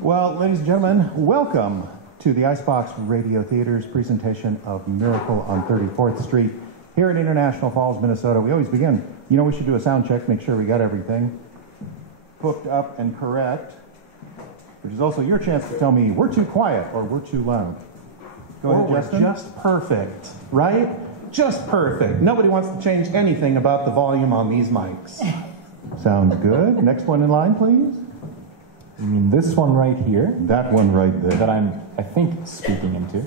Well, ladies and gentlemen, welcome to the Icebox Radio Theater's presentation of Miracle on 34th Street here in International Falls, Minnesota. We always begin, we should do a sound check, make sure we got everything hooked up and correct, which is also your chance to tell me we're too quiet or we're too loud. Go ahead, Justin. We're just perfect, right? Just perfect. Nobody wants to change anything about the volume on these mics. Sounds good. Next one in line, please. You mean this one right here? That one right there. That I think, speaking into.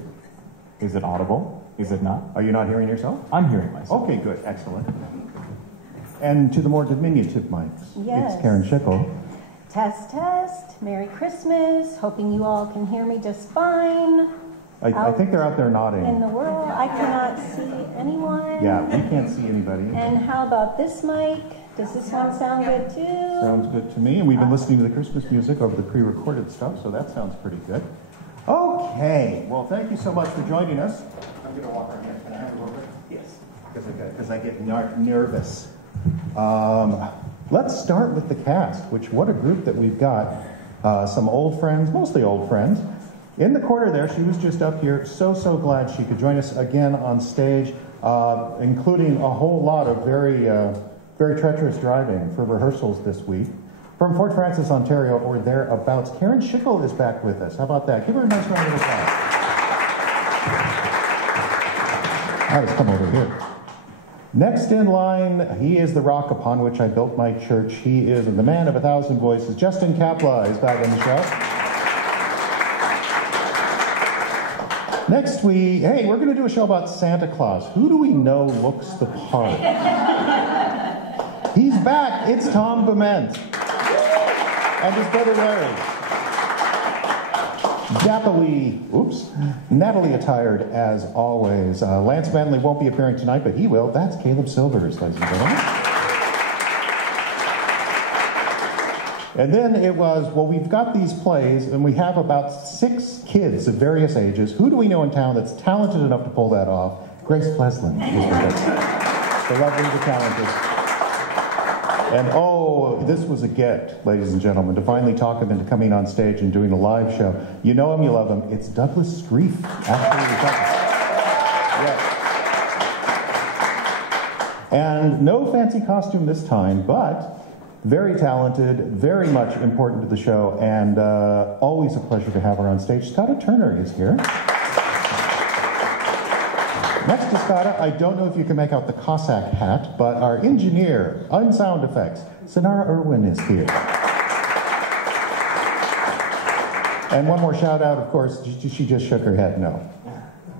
Is it audible? Is it not? Are you not hearing yourself? I'm hearing myself. Okay, good. Excellent. And to the more diminutive mics. Yes. It's Karen Schickel. Test, test. Merry Christmas. Hoping you all can hear me just fine. I think they're out there nodding. In the world, I cannot see anyone. Yeah, we can't see anybody. And how about this mic? Does this one sound good too? Sounds good to me. And we've been listening to the Christmas music over the pre-recorded stuff, so that sounds pretty good. Okay. Well, thank you so much for joining us. I'm going to walk around here. Can I have a little bit? Yes. Because I get nervous. Let's start with the cast, what a group that we've got. Some old friends, mostly old friends. In the corner there, she was just up here. So glad she could join us again on stage, including a whole lot of very treacherous driving for rehearsals this week. From Fort Francis, Ontario, or thereabouts, Karen Schickel is back with us. How about that? Give her a nice round of applause. I'll just come over here. Next in line, he is the rock upon which I built my church. He is the man of 1,000 voices. Justin Kapla is back on the show. Next, we're going to do a show about Santa Claus. Who do we know looks the part? He's back. It's Tom Bement. And his brother Larry. Natalie attired as always. Lance Manley won't be appearing tonight, but he will. That's Caleb Silvers, ladies and gentlemen. And then it was, we've got these plays, and we have about 6 kids of various ages. Who do we know in town that's talented enough to pull that off? Grace Pleslin is with us. The lovely, the talented. And this was a get, ladies and gentlemen, to finally talk him into coming on stage and doing a live show. You know him, you love him. It's Douglas Streif. Absolutely. Yes. And no fancy costume this time, but very talented, very much important to the show, and always a pleasure to have her on stage. Scotta Turner is here. Next to Scotta, I don't know if you can make out the Cossack hat, but our engineer on sound effects, Sonara Irwin, is here. And one more shout out, of course, she just shook her head no.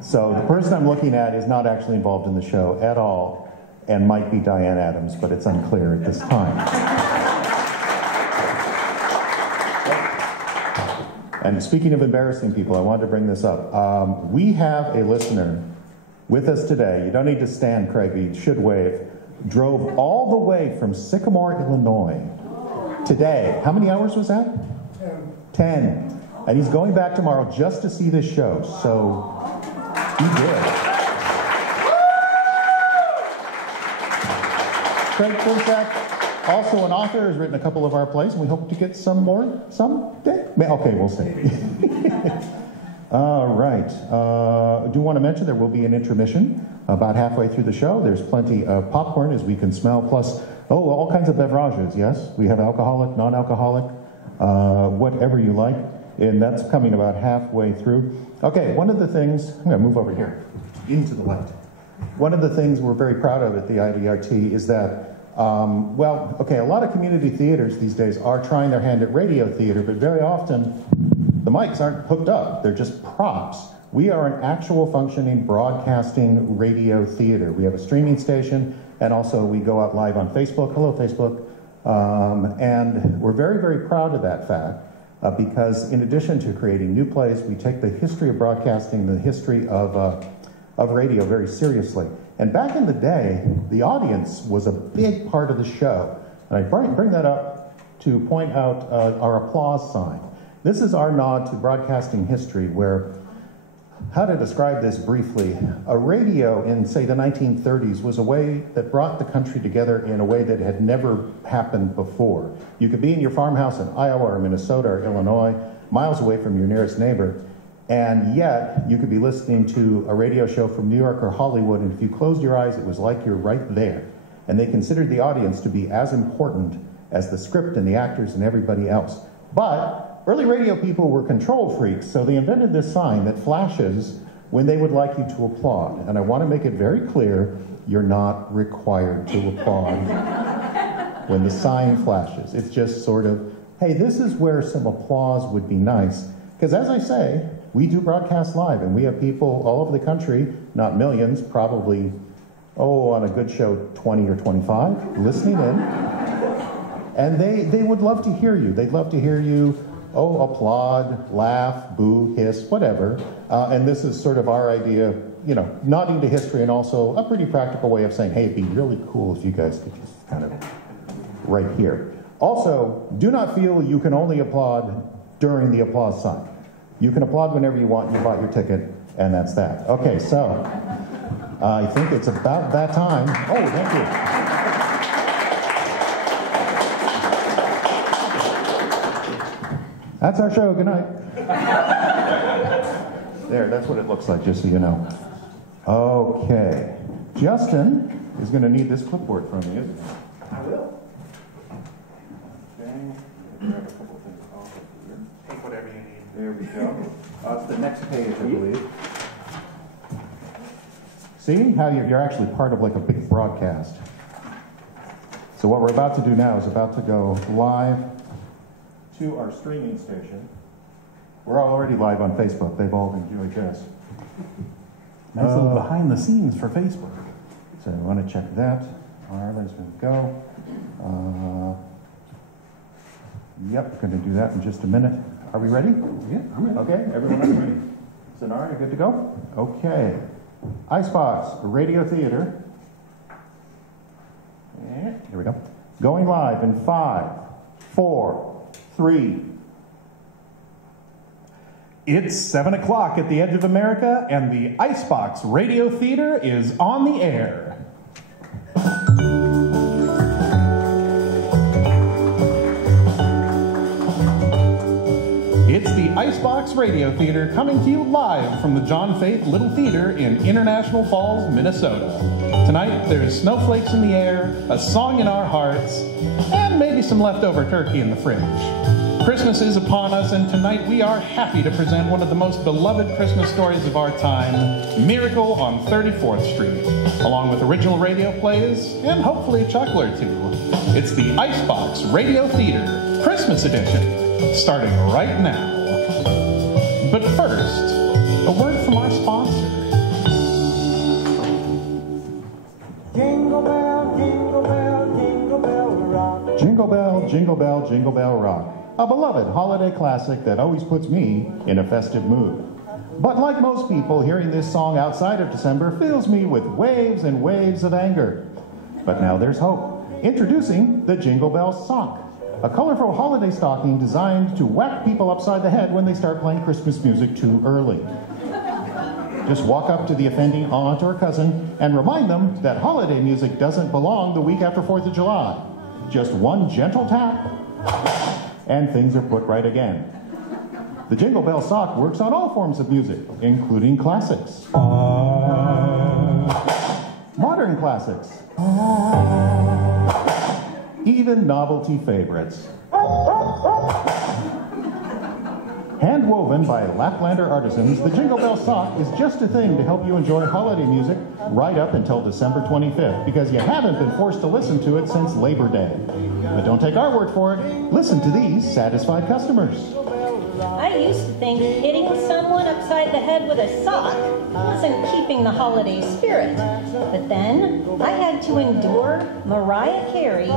So the person I'm looking at is not actually involved in the show at all, and might be Diane Adams, but it's unclear at this time. And speaking of embarrassing people, I wanted to bring this up. We have a listener with us today. You don't need to stand, Craig, you should wave. Drove all the way from Sycamore, Illinois today. How many hours was that? 10. And he's going back tomorrow just to see this show. So he did. Craig Finsack, also an author, has written a couple of our plays, and we hope to get some more someday. Okay, we'll see. All right. I do want to mention there will be an intermission about halfway through the show. There's plenty of popcorn, as we can smell, plus, all kinds of beverages, yes? We have alcoholic, non-alcoholic, whatever you like, and that's coming about halfway through. Okay, one of the things, I'm going to move over here, into the light. One of the things we're very proud of at the IDRT is that, a lot of community theaters these days are trying their hand at radio theater, but very often the mics aren't hooked up. They're just props. We are an actual functioning broadcasting radio theater. We have a streaming station, and also we go out live on Facebook. Hello, Facebook. And we're very, very proud of that fact because in addition to creating new plays, we take the history of broadcasting, the history of radio very seriously. And back in the day, the audience was a big part of the show. And I bring that up to point out our applause sign. This is our nod to broadcasting history where, how to describe this briefly, a radio in, say, the 1930s was a way that brought the country together in a way that had never happened before. You could be in your farmhouse in Iowa or Minnesota or Illinois, miles away from your nearest neighbor. And yet, you could be listening to a radio show from New York or Hollywood, and if you closed your eyes, it was like you're right there. And they considered the audience to be as important as the script and the actors and everybody else. But early radio people were control freaks, so they invented this sign that flashes when they would like you to applaud. And I want to make it very clear, you're not required to applaud when the sign flashes. It's just sort of, hey, this is where some applause would be nice. Because as I say, we do broadcast live, and we have people all over the country, not millions, probably, on a good show, 20 or 25, listening in. And they would love to hear you. They'd love to hear you, applaud, laugh, boo, hiss, whatever. And this is sort of our idea, nodding to history, and also a pretty practical way of saying, hey, it'd be really cool if you guys could just kind of right here. Also, do not feel you can only applaud during the applause sign. You can applaud whenever you want. You bought your ticket, and that's that. Okay, so I think it's about that time. Oh, thank you. That's our show. Good night. There, that's what it looks like, just so you know. Okay. Justin is going to need this clipboard from you, isn't he? I will. Okay. Grab a couple things off of here. Take whatever you need. There we go. It's the next page, I believe. See how you're actually part of like a big broadcast. So what we're about to do now is about to go live to our streaming station. We're already live on Facebook. They've all been UHS. Nice little behind the scenes for Facebook. So I want to check that. Arlen's going to go. Yep, going to do that in just a minute. Are we ready? Yeah, I'm ready. Okay, everyone ready? Sonar, you good to go? Okay. Icebox, Radio Theater. Here we go. Going live in 5, 4, 3. It's 7 o'clock at the Edge of America, and the Icebox Radio Theater is on the air. It's the Icebox Radio Theater coming to you live from the John Faith Little Theater in International Falls, Minnesota. Tonight, there's snowflakes in the air, a song in our hearts, and maybe some leftover turkey in the fridge. Christmas is upon us, and tonight we are happy to present one of the most beloved Christmas stories of our time, Miracle on 34th Street, along with original radio plays and hopefully a chuckle or two. It's the Icebox Radio Theater Christmas Edition, starting right now. But first, a word from our sponsor. Jingle bell, jingle bell, jingle bell rock. Jingle bell, jingle bell, jingle bell rock. A beloved holiday classic that always puts me in a festive mood. But like most people, hearing this song outside of December fills me with waves and waves of anger. But now there's hope. Introducing the Jingle Bell Sock, a colorful holiday stocking designed to whack people upside the head when they start playing Christmas music too early. Just walk up to the offending aunt or cousin and remind them that holiday music doesn't belong the week after 4th of July. Just one gentle tap, and things are put right again. The Jingle Bell Sock works on all forms of music, including classics, modern classics, even novelty favorites. Hand-woven by Laplander artisans, the Jingle Bell Sock is just a thing to help you enjoy holiday music right up until December 25th, because you haven't been forced to listen to it since Labor Day. But don't take our word for it. Listen to these satisfied customers. I used to think hitting someone upside the head with a sock wasn't keeping the holiday spirit. But then I had to endure Mariah Carey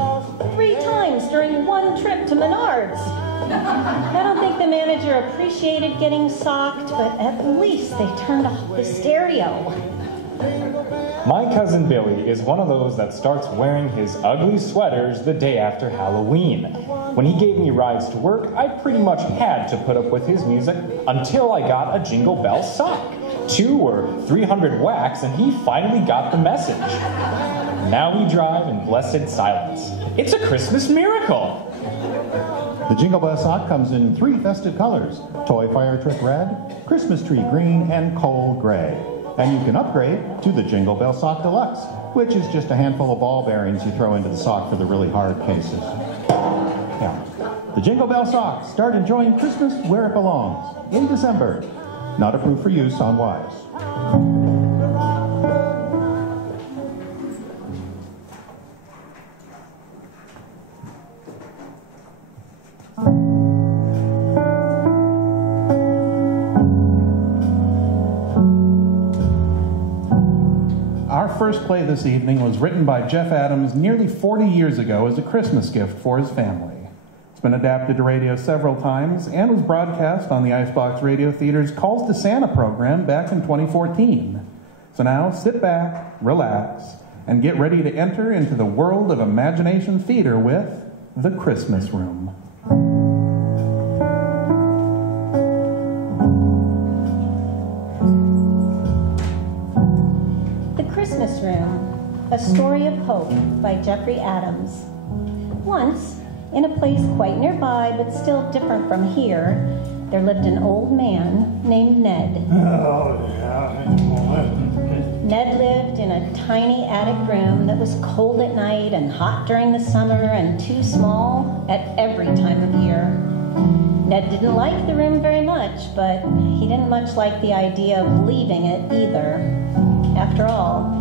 3 times during one trip to Menards. I don't think the manager appreciated getting socked, but at least they turned off the stereo. My cousin Billy is one of those that starts wearing his ugly sweaters the day after Halloween. When he gave me rides to work, I pretty much had to put up with his music until I got a Jingle Bell Sock. 2 or 300 whacks and he finally got the message. Now we drive in blessed silence. It's a Christmas miracle. The Jingle Bell sock comes in 3 festive colors: toy fire trick red, Christmas tree green, and coal gray. And you can upgrade to the Jingle Bell Sock Deluxe, which is just a handful of ball bearings you throw into the sock for the really hard cases. Yeah. The Jingle Bell socks. Start enjoying Christmas where it belongs, in December. Not approved for use on wives. Our first play this evening was written by Jeff Adams nearly 40 years ago as a Christmas gift for his family. It's been adapted to radio several times and was broadcast on the Icebox Radio Theater's Calls to Santa program back in 2014. So now sit back, relax, and get ready to enter into the world of imagination theater with The Christmas Room. Christmas Room, A Story of Hope by Jeffrey Adams. Once, in a place quite nearby but still different from here, there lived an old man named Ned. Ned lived in a tiny attic room that was cold at night and hot during the summer and too small at every time of year. Ned didn't like the room very much, but he didn't much like the idea of leaving it either. After all,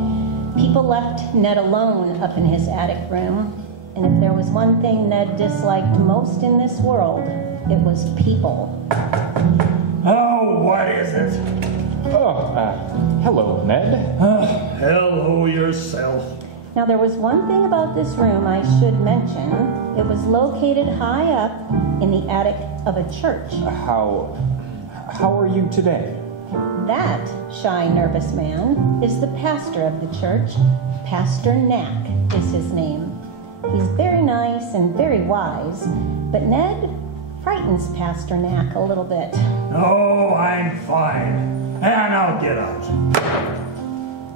people left Ned alone up in his attic room, and if there was one thing Ned disliked most in this world, it was people. Oh, what is it? Hello, Ned. Hello yourself. Now, there was one thing about this room I should mention. It was located high up in the attic of a church. How are you today? That shy, nervous man is the pastor of the church. Pastor Knack is his name. He's very nice and very wise, but Ned frightens Pastor Knack a little bit. Oh, I'm fine. And I'll get out.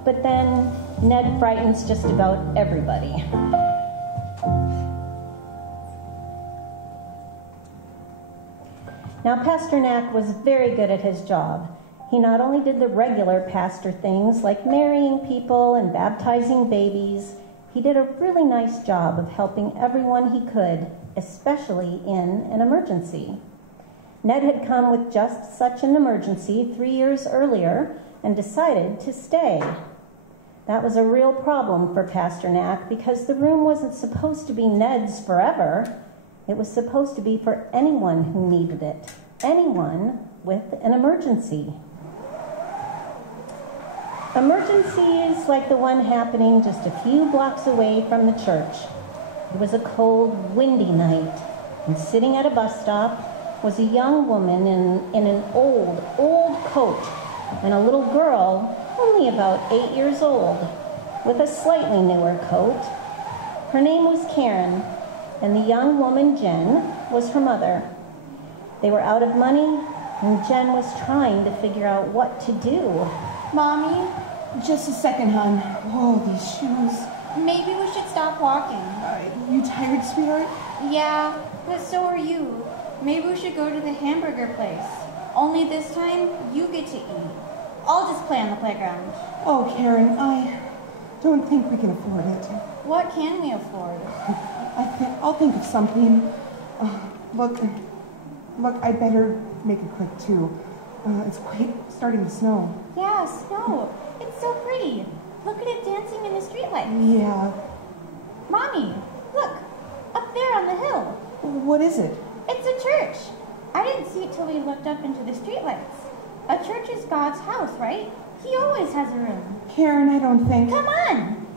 But then Ned frightens just about everybody. Now, Pastor Knack was very good at his job. He not only did the regular pastor things like marrying people and baptizing babies, he did a really nice job of helping everyone he could, especially in an emergency. Ned had come with just such an emergency 3 years earlier and decided to stay. That was a real problem for Pastor Knack because the room wasn't supposed to be Ned's forever. It was supposed to be for anyone who needed it, anyone with an emergency. Emergencies like the one happening just a few blocks away from the church. It was a cold, windy night, and sitting at a bus stop was a young woman in an old coat and a little girl, only about 8 years old, with a slightly newer coat. Her name was Karen, and the young woman, Jen, was her mother. They were out of money, and Jen was trying to figure out what to do. Mommy, just a second, hon. Oh, these shoes. Maybe we should stop walking. You tired, sweetheart? Yeah, but so are you. Maybe we should go to the hamburger place. Only this time, you get to eat. I'll just play on the playground. Oh, Karen, I don't think we can afford it. What can we afford? I'll think of something. Look, I better make it quick, too. It's quite starting to snow. Yeah, snow. It's so pretty. Look at it dancing in the streetlights. Yeah. Mommy, look. Up there on the hill. What is it? It's a church. I didn't see it till we looked up into the streetlights. A church is God's house, right? He always has a room. Karen, I don't think... Come on!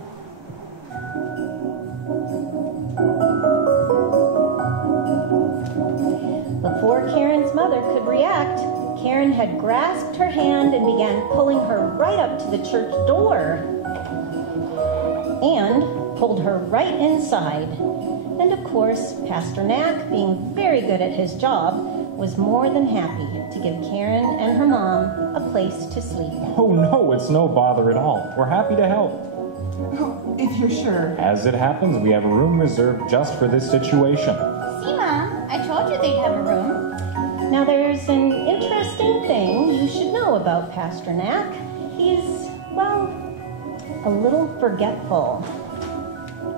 Before Karen's mother could react, Karen had grasped her hand and began pulling her right up to the church door and pulled her right inside. And of course, Pastor Knack, being very good at his job, was more than happy to give Karen and her mom a place to sleep. Oh no, it's no bother at all. We're happy to help. Oh, if you're sure. As it happens, we have a room reserved just for this situation. See, Mom, I told they'd have a room. Now there's an interesting thing you should know about Pastor Knack. He's, well, a little forgetful.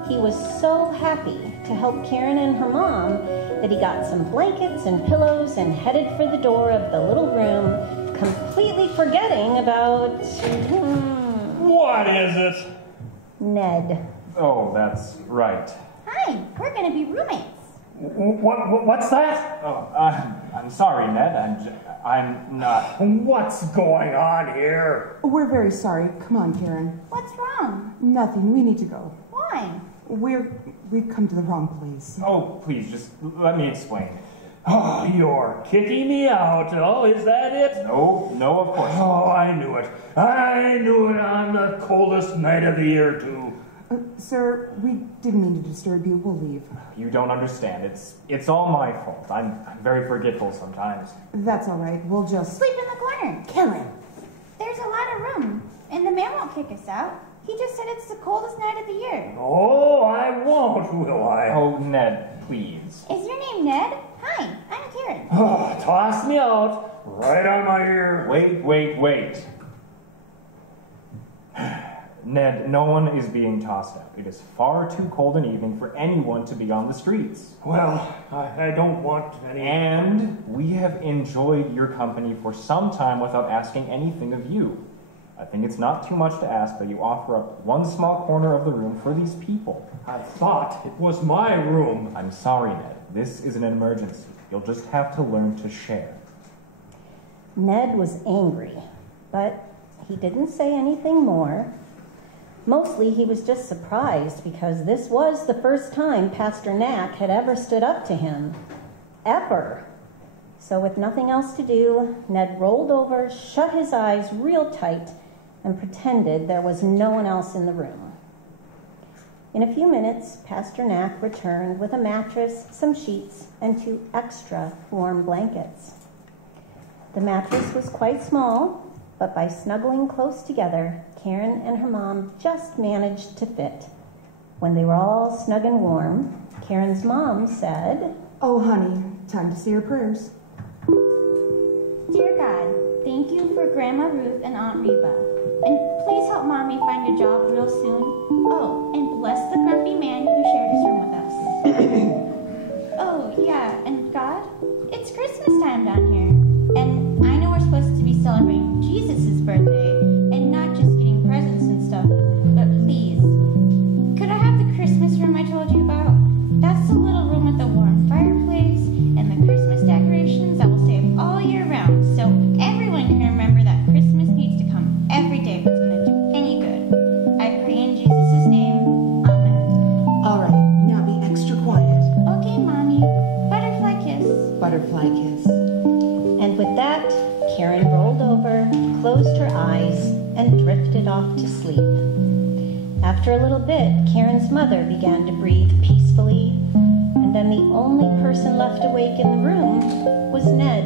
He was so happy to help Karen and her mom that he got some blankets and pillows and headed for the door of the little room, completely forgetting about... What is it? Ned. Oh, that's right. Hi, we're gonna be roommates. What's that? Oh, I'm sorry, Ned. I'm not. What's going on here? We're very sorry. Come on, Karen. What's wrong? Nothing. We need to go. Why? We've come to the wrong place. Oh, please, just let me explain. Oh, you're kicking me out. Oh, is that it? No, of course. Oh, I knew it. I knew it on the coldest night of the year, too. Sir, we didn't mean to disturb you. We'll leave. You don't understand. It's all my fault. I'm very forgetful sometimes. That's all right. We'll just... Sleep in the corner. Karen! There's a lot of room, and the man won't kick us out. He just said it's the coldest night of the year. Oh, I won't, will I? Oh, Ned, please. Is your name Ned? Hi, I'm Karen. Oh, toss me out. Right on my ear. Wait. Ned, no one is being tossed out. It is far too cold an evening for anyone to be on the streets. Well, I don't want any... And we have enjoyed your company for some time without asking anything of you. I think it's not too much to ask that you offer up one small corner of the room for these people. I thought it was my room. I'm sorry, Ned. This is an emergency. You'll just have to learn to share. Ned was angry, but he didn't say anything more. Mostly he was just surprised because this was the first time Pastor Knack had ever stood up to him. Ever. So with nothing else to do, Ned rolled over, shut his eyes real tight, and pretended there was no one else in the room. In a few minutes, Pastor Knack returned with a mattress, some sheets, and 2 extra warm blankets. The mattress was quite small, but by snuggling close together, Karen and her mom just managed to fit. When they were all snug and warm, Karen's mom said, Oh, honey, time to say your prayers. Dear God, thank you for Grandma Ruth and Aunt Reba. And please help Mommy find a job real soon. Oh, and bless the grumpy man who shared his room with us. Oh, yeah, and God, it's Christmas time down here. And I know we're supposed to be celebrating Jesus' birthday and not just getting presents and stuff. But please, could I have the Christmas room I told you about? That's the little room with the warm fireplace and the Christmas decorations that will stay up all year round. So everyone can remember that Christmas needs to come every day if it's going to do any good. I pray in Jesus' name. Amen. All right, now be extra quiet. Okay, Mommy. Butterfly kiss. Butterfly kiss. and with that, Karen rolled over, closed her eyes, and drifted off to sleep. After a little bit, Karen's mother began to breathe peacefully, and then the only person left awake in the room was Ned.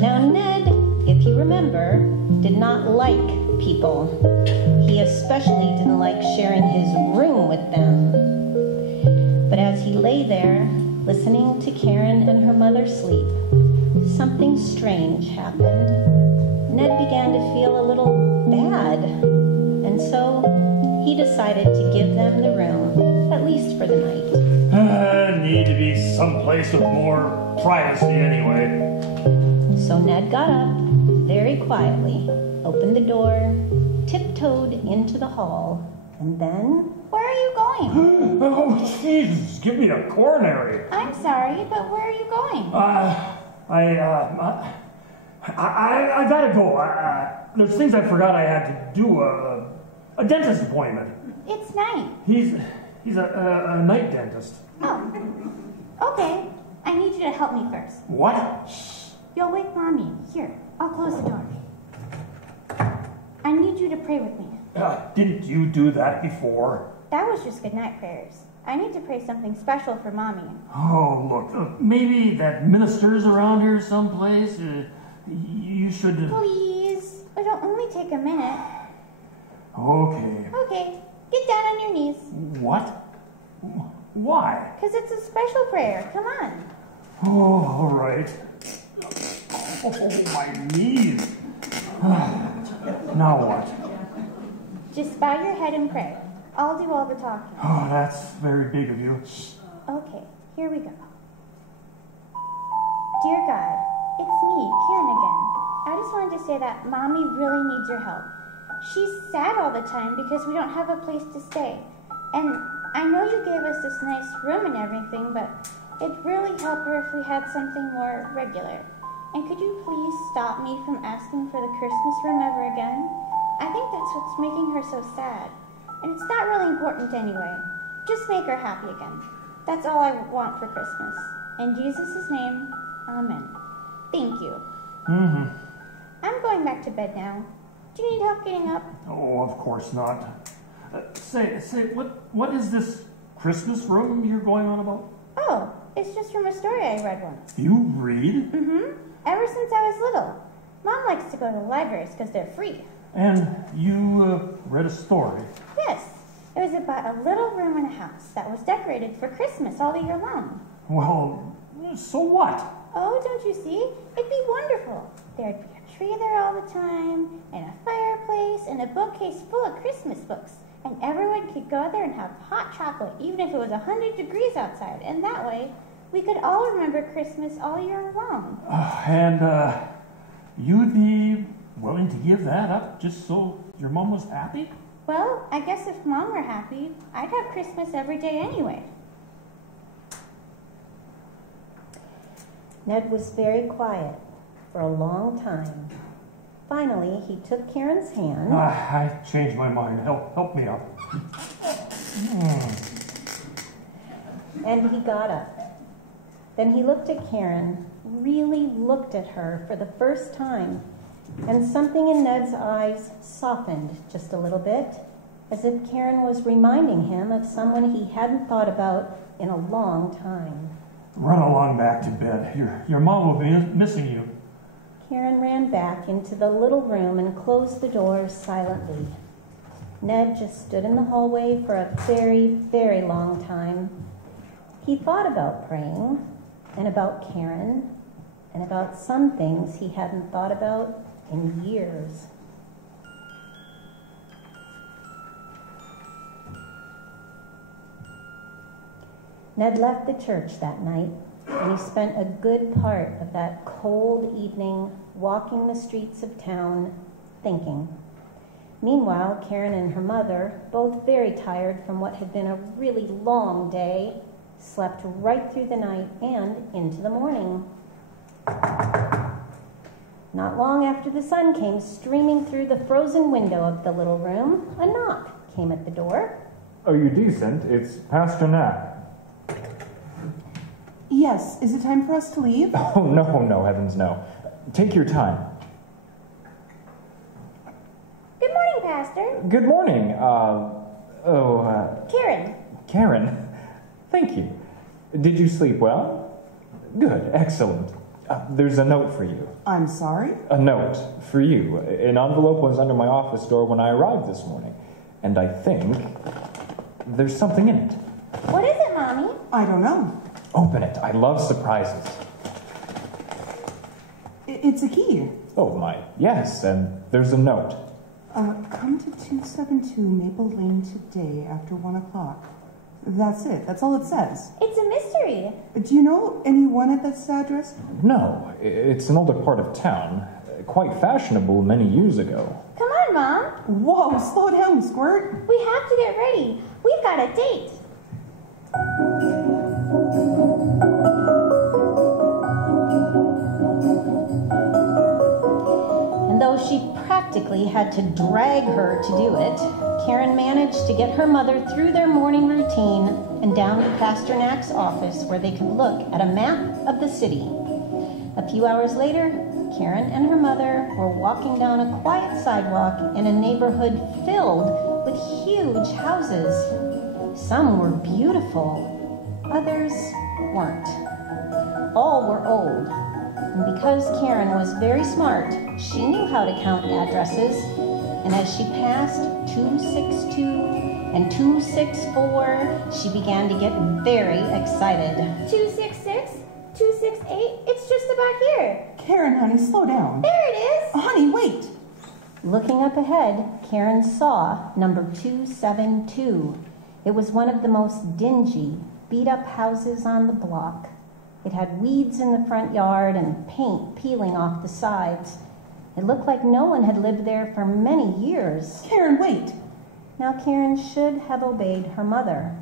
Now Ned, if you remember, did not like people. He especially didn't like sharing his room with them. But as he lay there, listening to Karen and her mother sleep, something strange happened. Ned began to feel a little bad, and so he decided to give them the room, at least for the night. Need to be someplace with more privacy anyway. So Ned got up, very quietly, opened the door, tiptoed into the hall, and then... Where are you going? Oh, Jesus, give me a coronary. I'm sorry, but where are you going? I gotta go. There's things I forgot I had to do. A dentist appointment. It's night. He's a night dentist. Oh, okay. I need you to help me first. What? You'll wake Mommy. Here, I'll close the door. I need you to pray with me. Didn't you do that before? That was just goodnight prayers. I need to pray something special for Mommy. Oh, look, maybe that minister's around here someplace. You should... Please. It'll only take a minute. Okay. Okay, get down on your knees. What? Why? Because it's a special prayer. Come on. Oh, all right. Oh, my knees. Now what? Just bow your head and pray. I'll do all the talking. Oh, that's very big of you. Okay, here we go. Dear God, it's me, Karen again. I just wanted to say that Mommy really needs your help. She's sad all the time because we don't have a place to stay. And I know you gave us this nice room and everything, but it'd really help her if we had something more regular. And could you please stop me from asking for the Christmas room ever again? I think that's what's making her so sad. And it's not really important anyway. Just make her happy again. That's all I want for Christmas. In Jesus' name, amen. Thank you. Mm-hmm. I'm going back to bed now. Do you need help getting up? Oh, of course not. Say, what is this Christmas room you're going on about? Oh, it's just from a story I read once. You read? Mm-hmm. Ever since I was little. Mom likes to go to the libraries because they're free. And you read a story? Yes. It was about a little room in a house that was decorated for Christmas all the year long. Well, so what? Oh, don't you see? It'd be wonderful. There'd be a tree there all the time, and a fireplace, and a bookcase full of Christmas books. And everyone could go there and have hot chocolate, even if it was 100 degrees outside. And that way, we could all remember Christmas all year long. And you'd be willing to give that up just so your mom was happy? Well, I guess if Mom were happy, I'd have Christmas every day anyway. Ned was very quiet for a long time. Finally, he took Karen's hand. I changed my mind. Help me up. And he got up. Then he looked at Karen, really looked at her for the first time, and something in Ned's eyes softened just a little bit, as if Karen was reminding him of someone he hadn't thought about in a long time. Run along back to bed. Your mom will be missing you. Karen ran back into the little room and closed the doors silently. Ned just stood in the hallway for a very, very long time. He thought about praying, and about Karen, and about some things he hadn't thought about in years. Ned left the church that night, and he spent a good part of that cold evening walking the streets of town, thinking. Meanwhile, Karen and her mother, both very tired from what had been a really long day, slept right through the night and into the morning. Not long after the sun came streaming through the frozen window of the little room, a knock came at the door. Are you decent? It's Pastor Knapp. Yes, is it time for us to leave? Oh, no, heavens no. Take your time. Good morning, Pastor. Good morning. Karen. Karen. Thank you. Did you sleep well? Good, excellent. There's a note for you. I'm sorry? A note for you. An envelope was under my office door when I arrived this morning. And I think there's something in it. What is it, Mommy? I don't know. Open it. I love surprises. It's a key. Oh, my. Yes, and there's a note. Come to 272 Maple Lane today after 1 o'clock. That's it. That's all it says. It's a mystery. Do you know anyone at this address? No, it's an older part of town. Quite fashionable many years ago. Come on, Mom. Whoa, slow down, Squirt. We have to get ready. We've got a date. And though she practically had to drag her to do it, Karen managed to get her mother through their morning routine and down to Pastor Knack's office where they could look at a map of the city. A few hours later, Karen and her mother were walking down a quiet sidewalk in a neighborhood filled with huge houses. Some were beautiful, others weren't. All were old, and because Karen was very smart, she knew how to count addresses, and as she passed 262 and 264, she began to get very excited. 266, 268? It's just about here. Karen, honey, slow down. There it is. Honey, wait. Looking up ahead, Karen saw number 272. It was one of the most dingy, beat-up houses on the block. It had weeds in the front yard and paint peeling off the sides. It looked like no one had lived there for many years. Karen, wait. Now, Karen should have obeyed her mother,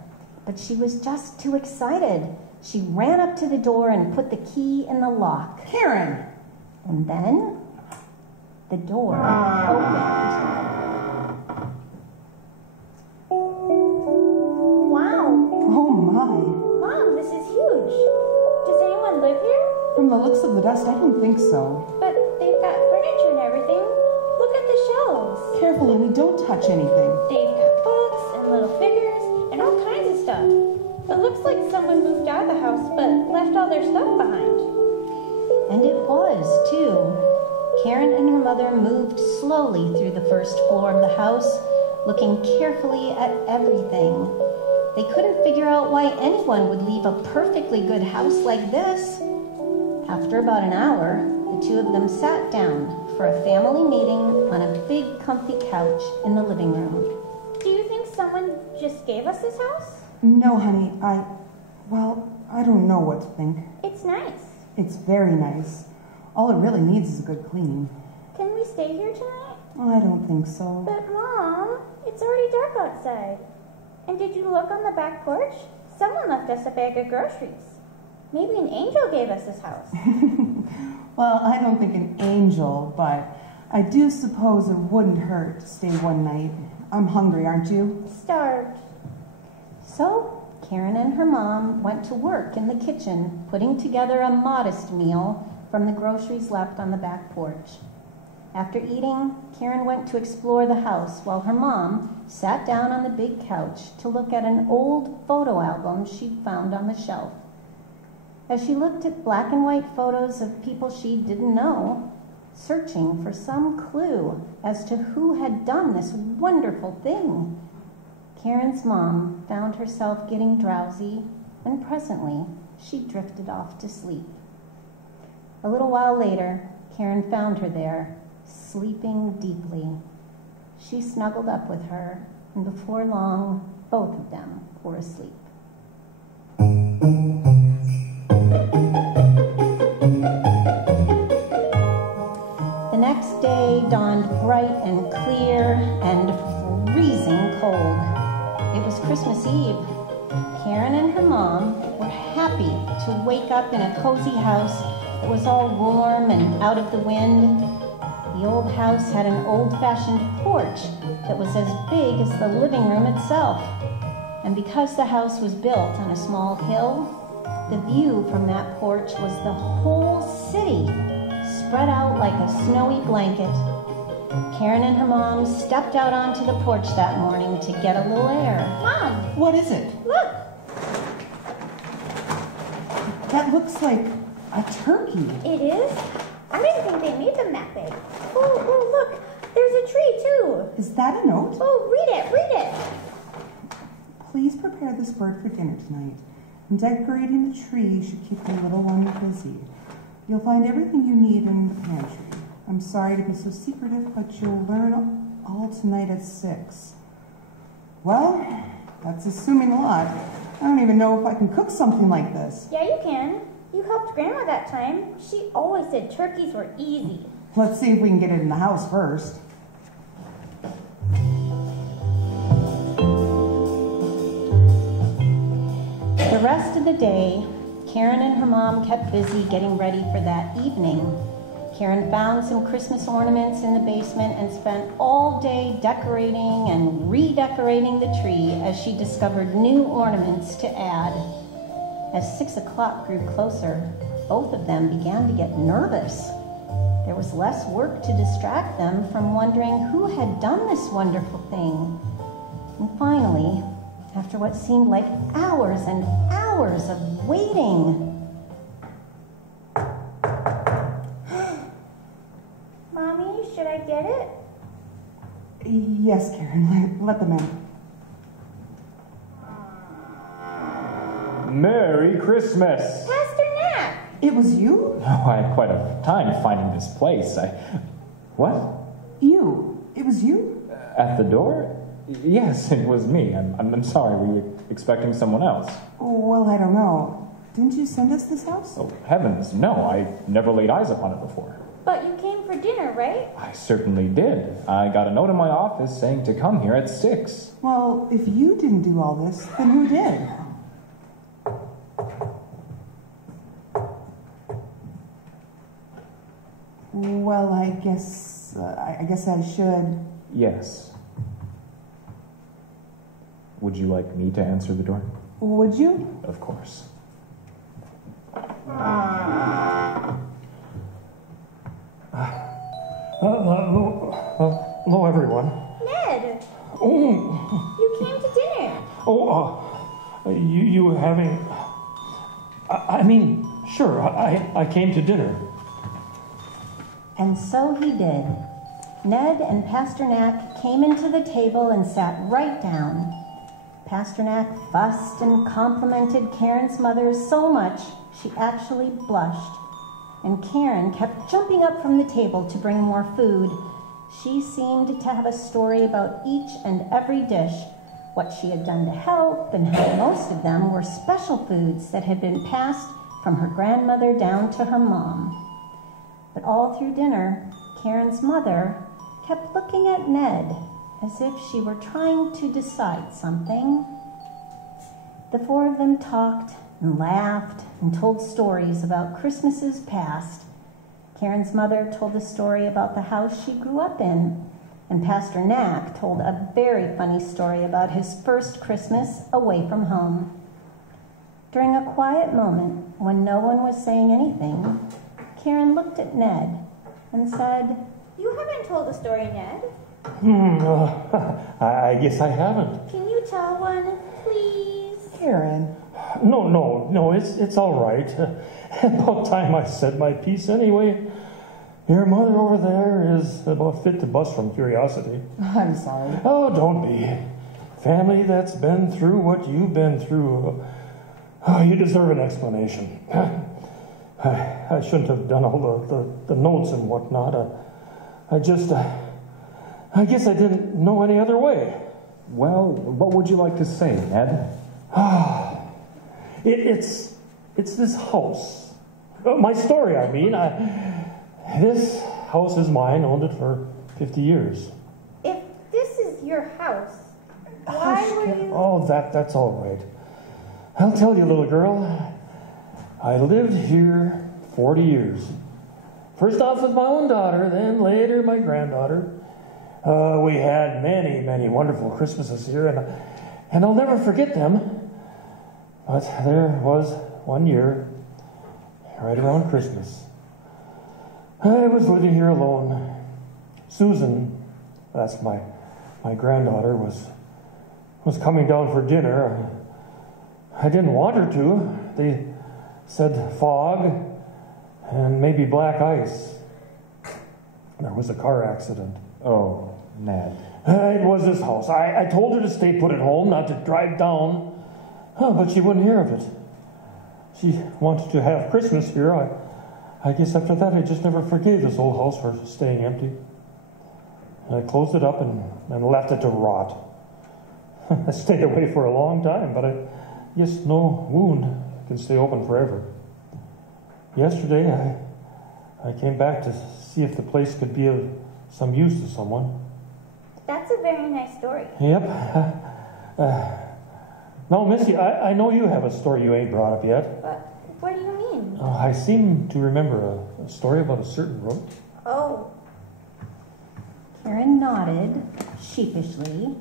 but she was just too excited. She ran up to the door and put the key in the lock. Karen! And then the door opened. Wow. Oh, my. Mom, this is huge. Does anyone live here? From the looks of the dust, I don't think so. But they've got furniture and everything. Look at the shelves. Careful, honey, don't touch anything. They've got books and little figures and all kinds of stuff. It looks like someone moved out of the house but left all their stuff behind. And it was, too. Karen and her mother moved slowly through the first floor of the house, looking carefully at everything. They couldn't figure out why anyone would leave a perfectly good house like this. After about an hour, the two of them sat down for a family meeting on a big comfy couch in the living room. Do you think someone just gave us this house? No, honey, I don't know what to think. It's nice. It's very nice. All it really needs is a good cleaning. Can we stay here tonight? I don't think so. But Mom, it's already dark outside. And did you look on the back porch? Someone left us a bag of groceries. Maybe an angel gave us this house. Well, I don't think an angel, but I do suppose it wouldn't hurt to stay one night. I'm hungry, aren't you? Starved. So, Karen and her mom went to work in the kitchen, putting together a modest meal from the groceries left on the back porch. After eating, Karen went to explore the house while her mom sat down on the big couch to look at an old photo album she'd found on the shelf. As she looked at black and white photos of people she didn't know, searching for some clue as to who had done this wonderful thing, Karen's mom found herself getting drowsy, and presently she drifted off to sleep. A little while later, Karen found her there, sleeping deeply. She snuggled up with her, and before long, both of them were asleep. The next day dawned bright and clear and freezing cold. It was Christmas Eve. Karen and her mom were happy to wake up in a cozy house that was all warm and out of the wind. The old house had an old-fashioned porch that was as big as the living room itself. And because the house was built on a small hill, the view from that porch was the whole city, spread out like a snowy blanket. Karen and her mom stepped out onto the porch that morning to get a little air. Mom, What is it? look. That looks like a turkey. It is? I didn't think they made them that big. Oh, look. There's a tree, too. Is that a note? Oh, read it. Please prepare this bird for dinner tonight. And decorating the tree should keep the little one busy. You'll find everything you need in the pantry. I'm sorry to be so secretive, but you'll learn all tonight at 6. Well, that's assuming a lot. I don't even know if I can cook something like this. Yeah, you can. You helped Grandma that time. She always said turkeys were easy. Let's see if we can get it in the house first. The rest of the day, Karen and her mom kept busy getting ready for that evening. Karen found some Christmas ornaments in the basement and spent all day decorating and redecorating the tree as she discovered new ornaments to add. As 6 o'clock grew closer, both of them began to get nervous. There was less work to distract them from wondering who had done this wonderful thing. And finally, after what seemed like hours and hours of waiting, Mommy, should I get it? Yes, Karen, let them in. Merry Christmas! Pastor Knapp! It was you? Oh, I had quite a time finding this place. What? You. It was you? At the door? Yes, it was me. I'm sorry. Were you expecting someone else? Well, I don't know. Didn't you send us this house? Oh, heavens, no. I never laid eyes upon it before. But you came for dinner, right? I certainly did. I got a note in my office saying to come here at 6. Well, if you didn't do all this, then who did? Well, I guess I should. Yes. Would you like me to answer the door? Would you? Of course. Hello, everyone. Ned, Oh, you came to dinner. you having... I mean, sure, I came to dinner. And so he did. Ned and Pasternak came into the table and sat right down. Pasternak fussed and complimented Karen's mother so much she actually blushed. And Karen kept jumping up from the table to bring more food. She seemed to have a story about each and every dish, what she had done to help, and how most of them were special foods that had been passed from her grandmother down to her mom. But all through dinner, Karen's mother kept looking at Ned as if she were trying to decide something. The four of them talked and laughed and told stories about Christmases past. Karen's mother told a story about the house she grew up in, and Pastor Knack told a very funny story about his first Christmas away from home. During a quiet moment, when no one was saying anything, Karen looked at Ned and said, You haven't told a story, Ned. I guess I haven't. Can you tell one, please? Karen. No, it's all right. About time I said my piece anyway. Your mother over there is about fit to bust from curiosity. I'm sorry. Oh, don't be. Family that's been through what you've been through, you deserve an explanation. I shouldn't have done all the notes and whatnot. I guess I didn't know any other way. Well, what would you like to say, Ned? It's this house. My story, I mean. This house is mine. Owned it for 50 years. If this is your house, why were you... Oh, that's all right. I'll tell you, little girl. I lived here 40 years. First off with my own daughter, then later my granddaughter. We had many, many wonderful Christmases here, and I'll never forget them. But there was one year, right around Christmas, I was living here alone. Susan, that's my granddaughter, was coming down for dinner. I didn't want her to. They said fog and maybe black ice. There was a car accident. Oh, Ned. It was this house. I told her to stay put at home, not to drive down. But she wouldn't hear of it. She wanted to have Christmas here. I guess after that I just never forgave this old house for staying empty. I closed it up and left it to rot. I stayed away for a long time, but I guess no wound can stay open forever. Yesterday I came back to see if the place could be of some use to someone. That's a very nice story. Yep. Now, Missy, I know you have a story you ain't brought up yet. But what do you mean? I seem to remember a story about a certain road. Oh, Karen nodded sheepishly.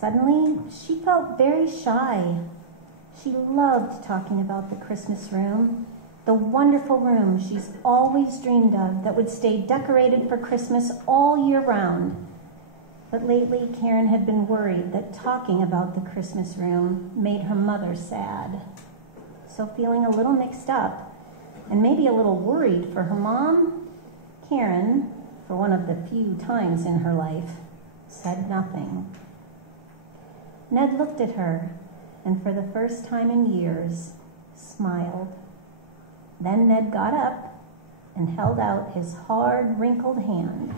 Suddenly, she felt very shy. She loved talking about the Christmas room, the wonderful room she's always dreamed of that would stay decorated for Christmas all year round. But lately, Karen had been worried that talking about the Christmas room made her mother sad. So feeling a little mixed up, and maybe a little worried for her mom, Karen, for one of the few times in her life, said nothing. Ned looked at her, and for the first time in years, smiled. Then Ned got up and held out his hard, wrinkled hand.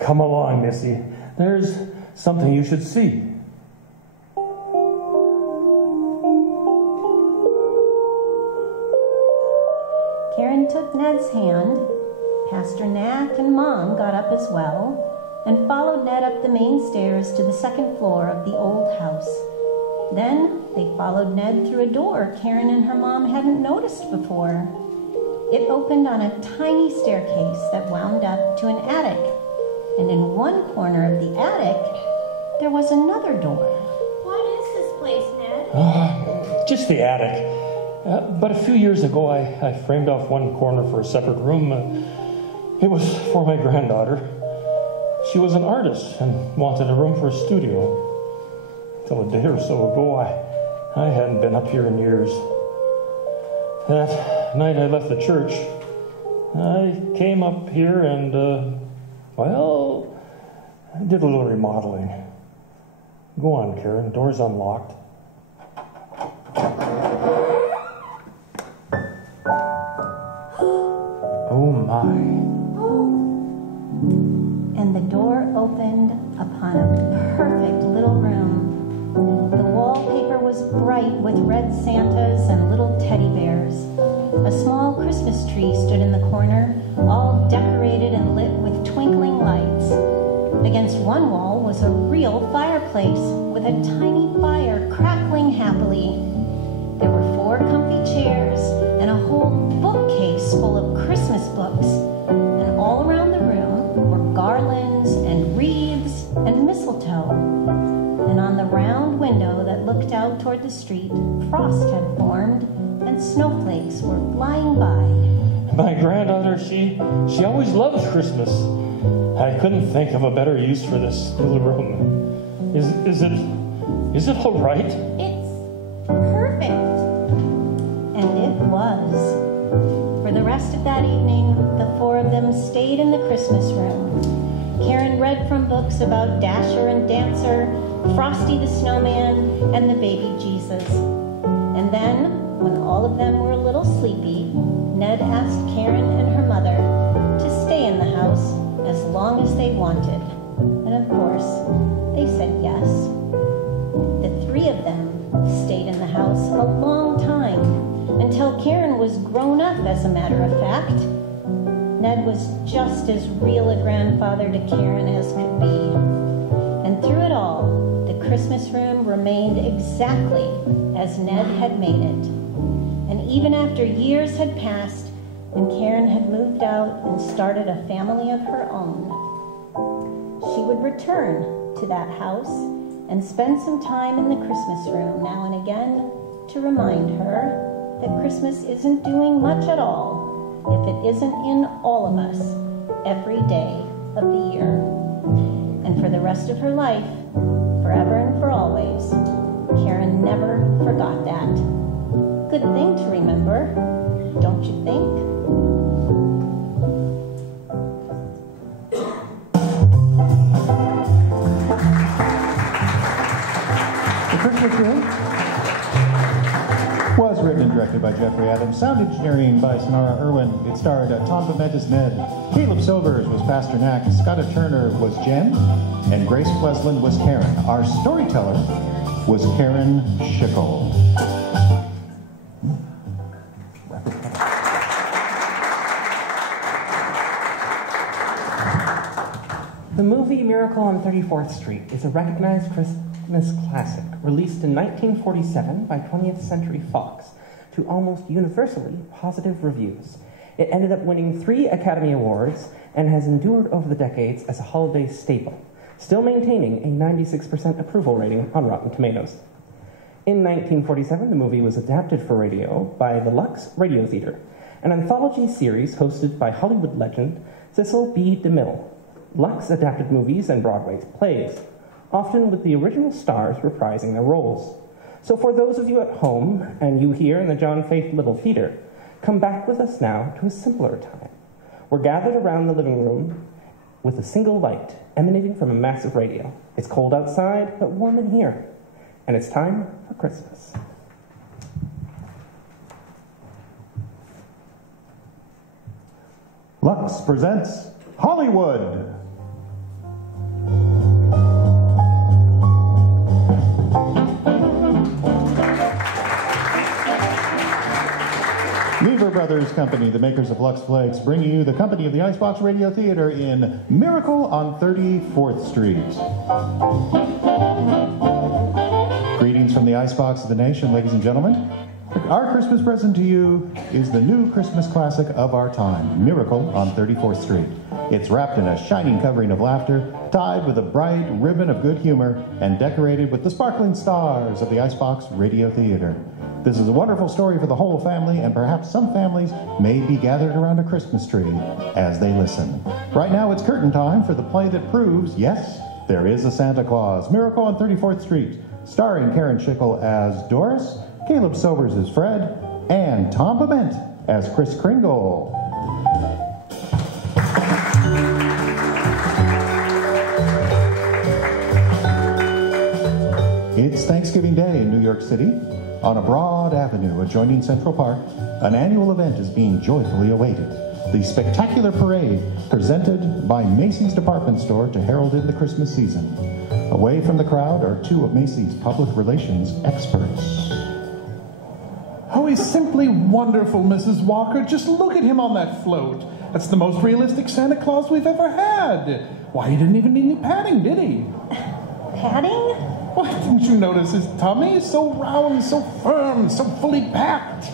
Come along, Missy. There's something you should see. Karen took Ned's hand. Pastor Knack and Mom got up as well and followed Ned up the main stairs to the second floor of the old house. Then they followed Ned through a door Karen and her mom hadn't noticed before. It opened on a tiny staircase that wound up to an attic, and in one corner of the attic, there was another door. What is this place, Ned? Just the attic. But a few years ago, I framed off one corner for a separate room. It was for my granddaughter. She was an artist and wanted a room for a studio. Till a day or so ago, I hadn't been up here in years. That night I left the church, I came up here and, I did a little remodeling. Go on, Karen, door's unlocked. Oh my. And the door opened upon a perfect little room. The wallpaper was bright with red Santas and little teddy bears. A small Christmas tree stood in the corner, all decorated and lit with twinkling lights. Against one wall was a real fireplace with a tiny fire crackling happily. There were 4 comfy chairs and a whole bookcase full of Christmas books. And all around the room were garlands and wreaths and mistletoe. And on the round window that looked out toward the street, frost had formed and snowflakes were flying by. My granddaughter, she always loved Christmas. I couldn't think of a better use for this little room. Is it all right? It's perfect. And it was. For the rest of that evening, the 4 of them stayed in the Christmas room. Karen read from books about Dasher and Dancer, Frosty the Snowman, and the baby Jesus. And then, when all of them were a little sleepy, Ned asked Karen and her mother to stay in the house as long as they wanted. And of course, they said yes. The 3 of them stayed in the house a long time, until Karen was grown up, as a matter of fact. Ned was just as real a grandfather to Karen as could be. And through it all, the Christmas room remained exactly as Ned had made it. And even after years had passed and Karen had moved out and started a family of her own, she would return to that house and spend some time in the Christmas room now and again to remind her that Christmas isn't doing much at all if it isn't in all of us every day of the year. And for the rest of her life, forever and for always, Karen never forgot that. Good thing to remember, don't you think? The Christmas Room was written and directed by Jeffrey Adams, sound engineering by Sonara Irwin. It starred Tom Bement as Ned, Caleb Silvers was Pastor Knack, Scotta Turner was Jen, and Grace Wesland was Karen. Our storyteller was Karen Schickel. The movie Miracle on 34th Street is a recognized Christmas classic released in 1947 by 20th Century Fox to almost universally positive reviews. It ended up winning 3 Academy Awards and has endured over the decades as a holiday staple, still maintaining a 96% approval rating on Rotten Tomatoes. In 1947, the movie was adapted for radio by the Lux Radio Theater, an anthology series hosted by Hollywood legend Cecil B. DeMille. Lux adapted movies and Broadway plays, often with the original stars reprising their roles. So for those of you at home, and you here in the John Faith Little Theater, come back with us now to a simpler time. We're gathered around the living room with a single light emanating from a massive radio. It's cold outside, but warm in here. And it's time for Christmas. Lux presents Hollywood. Lever Brothers Company, the makers of Lux Flakes, bringing you the company of the Icebox Radio Theater in Miracle on 34th Street. Greetings from the Icebox of the nation, ladies and gentlemen. Our Christmas present to you is the new Christmas classic of our time, Miracle on 34th Street. It's wrapped in a shining covering of laughter, tied with a bright ribbon of good humor, and decorated with the sparkling stars of the Icebox Radio Theater. This is a wonderful story for the whole family, and perhaps some families may be gathered around a Christmas tree as they listen. Right now it's curtain time for the play that proves, yes, there is a Santa Claus, Miracle on 34th Street, starring Karen Schickel as Doris, Caleb Sobers as Fred, and Tom Bement as Kris Kringle. It's Thanksgiving Day in New York City. On a broad avenue adjoining Central Park, an annual event is being joyfully awaited. The spectacular parade presented by Macy's department store to herald in the Christmas season. Away from the crowd are two of Macy's public relations experts. Oh, he's simply wonderful, Mrs. Walker. Just look at him on that float. That's the most realistic Santa Claus we've ever had. Why, he didn't even need any padding, did he? Padding? Why, didn't you notice his tummy? So round, so firm, so fully packed.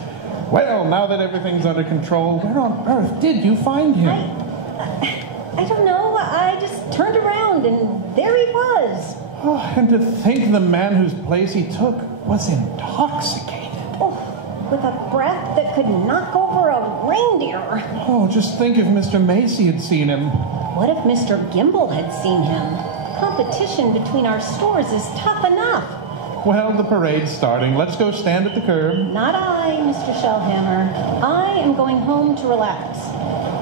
Well, now that everything's under control, where on earth did you find him? I don't know. I just turned around and there he was. Oh, and to think the man whose place he took was intoxicated. Oh, with a breath that could knock over a reindeer. Oh, just think if Mr. Macy had seen him. What if Mr. Gimble had seen him? Competition between our stores is tough enough. Well, the parade's starting. Let's go stand at the curb. Not I, Mr. Shellhammer. I am going home to relax.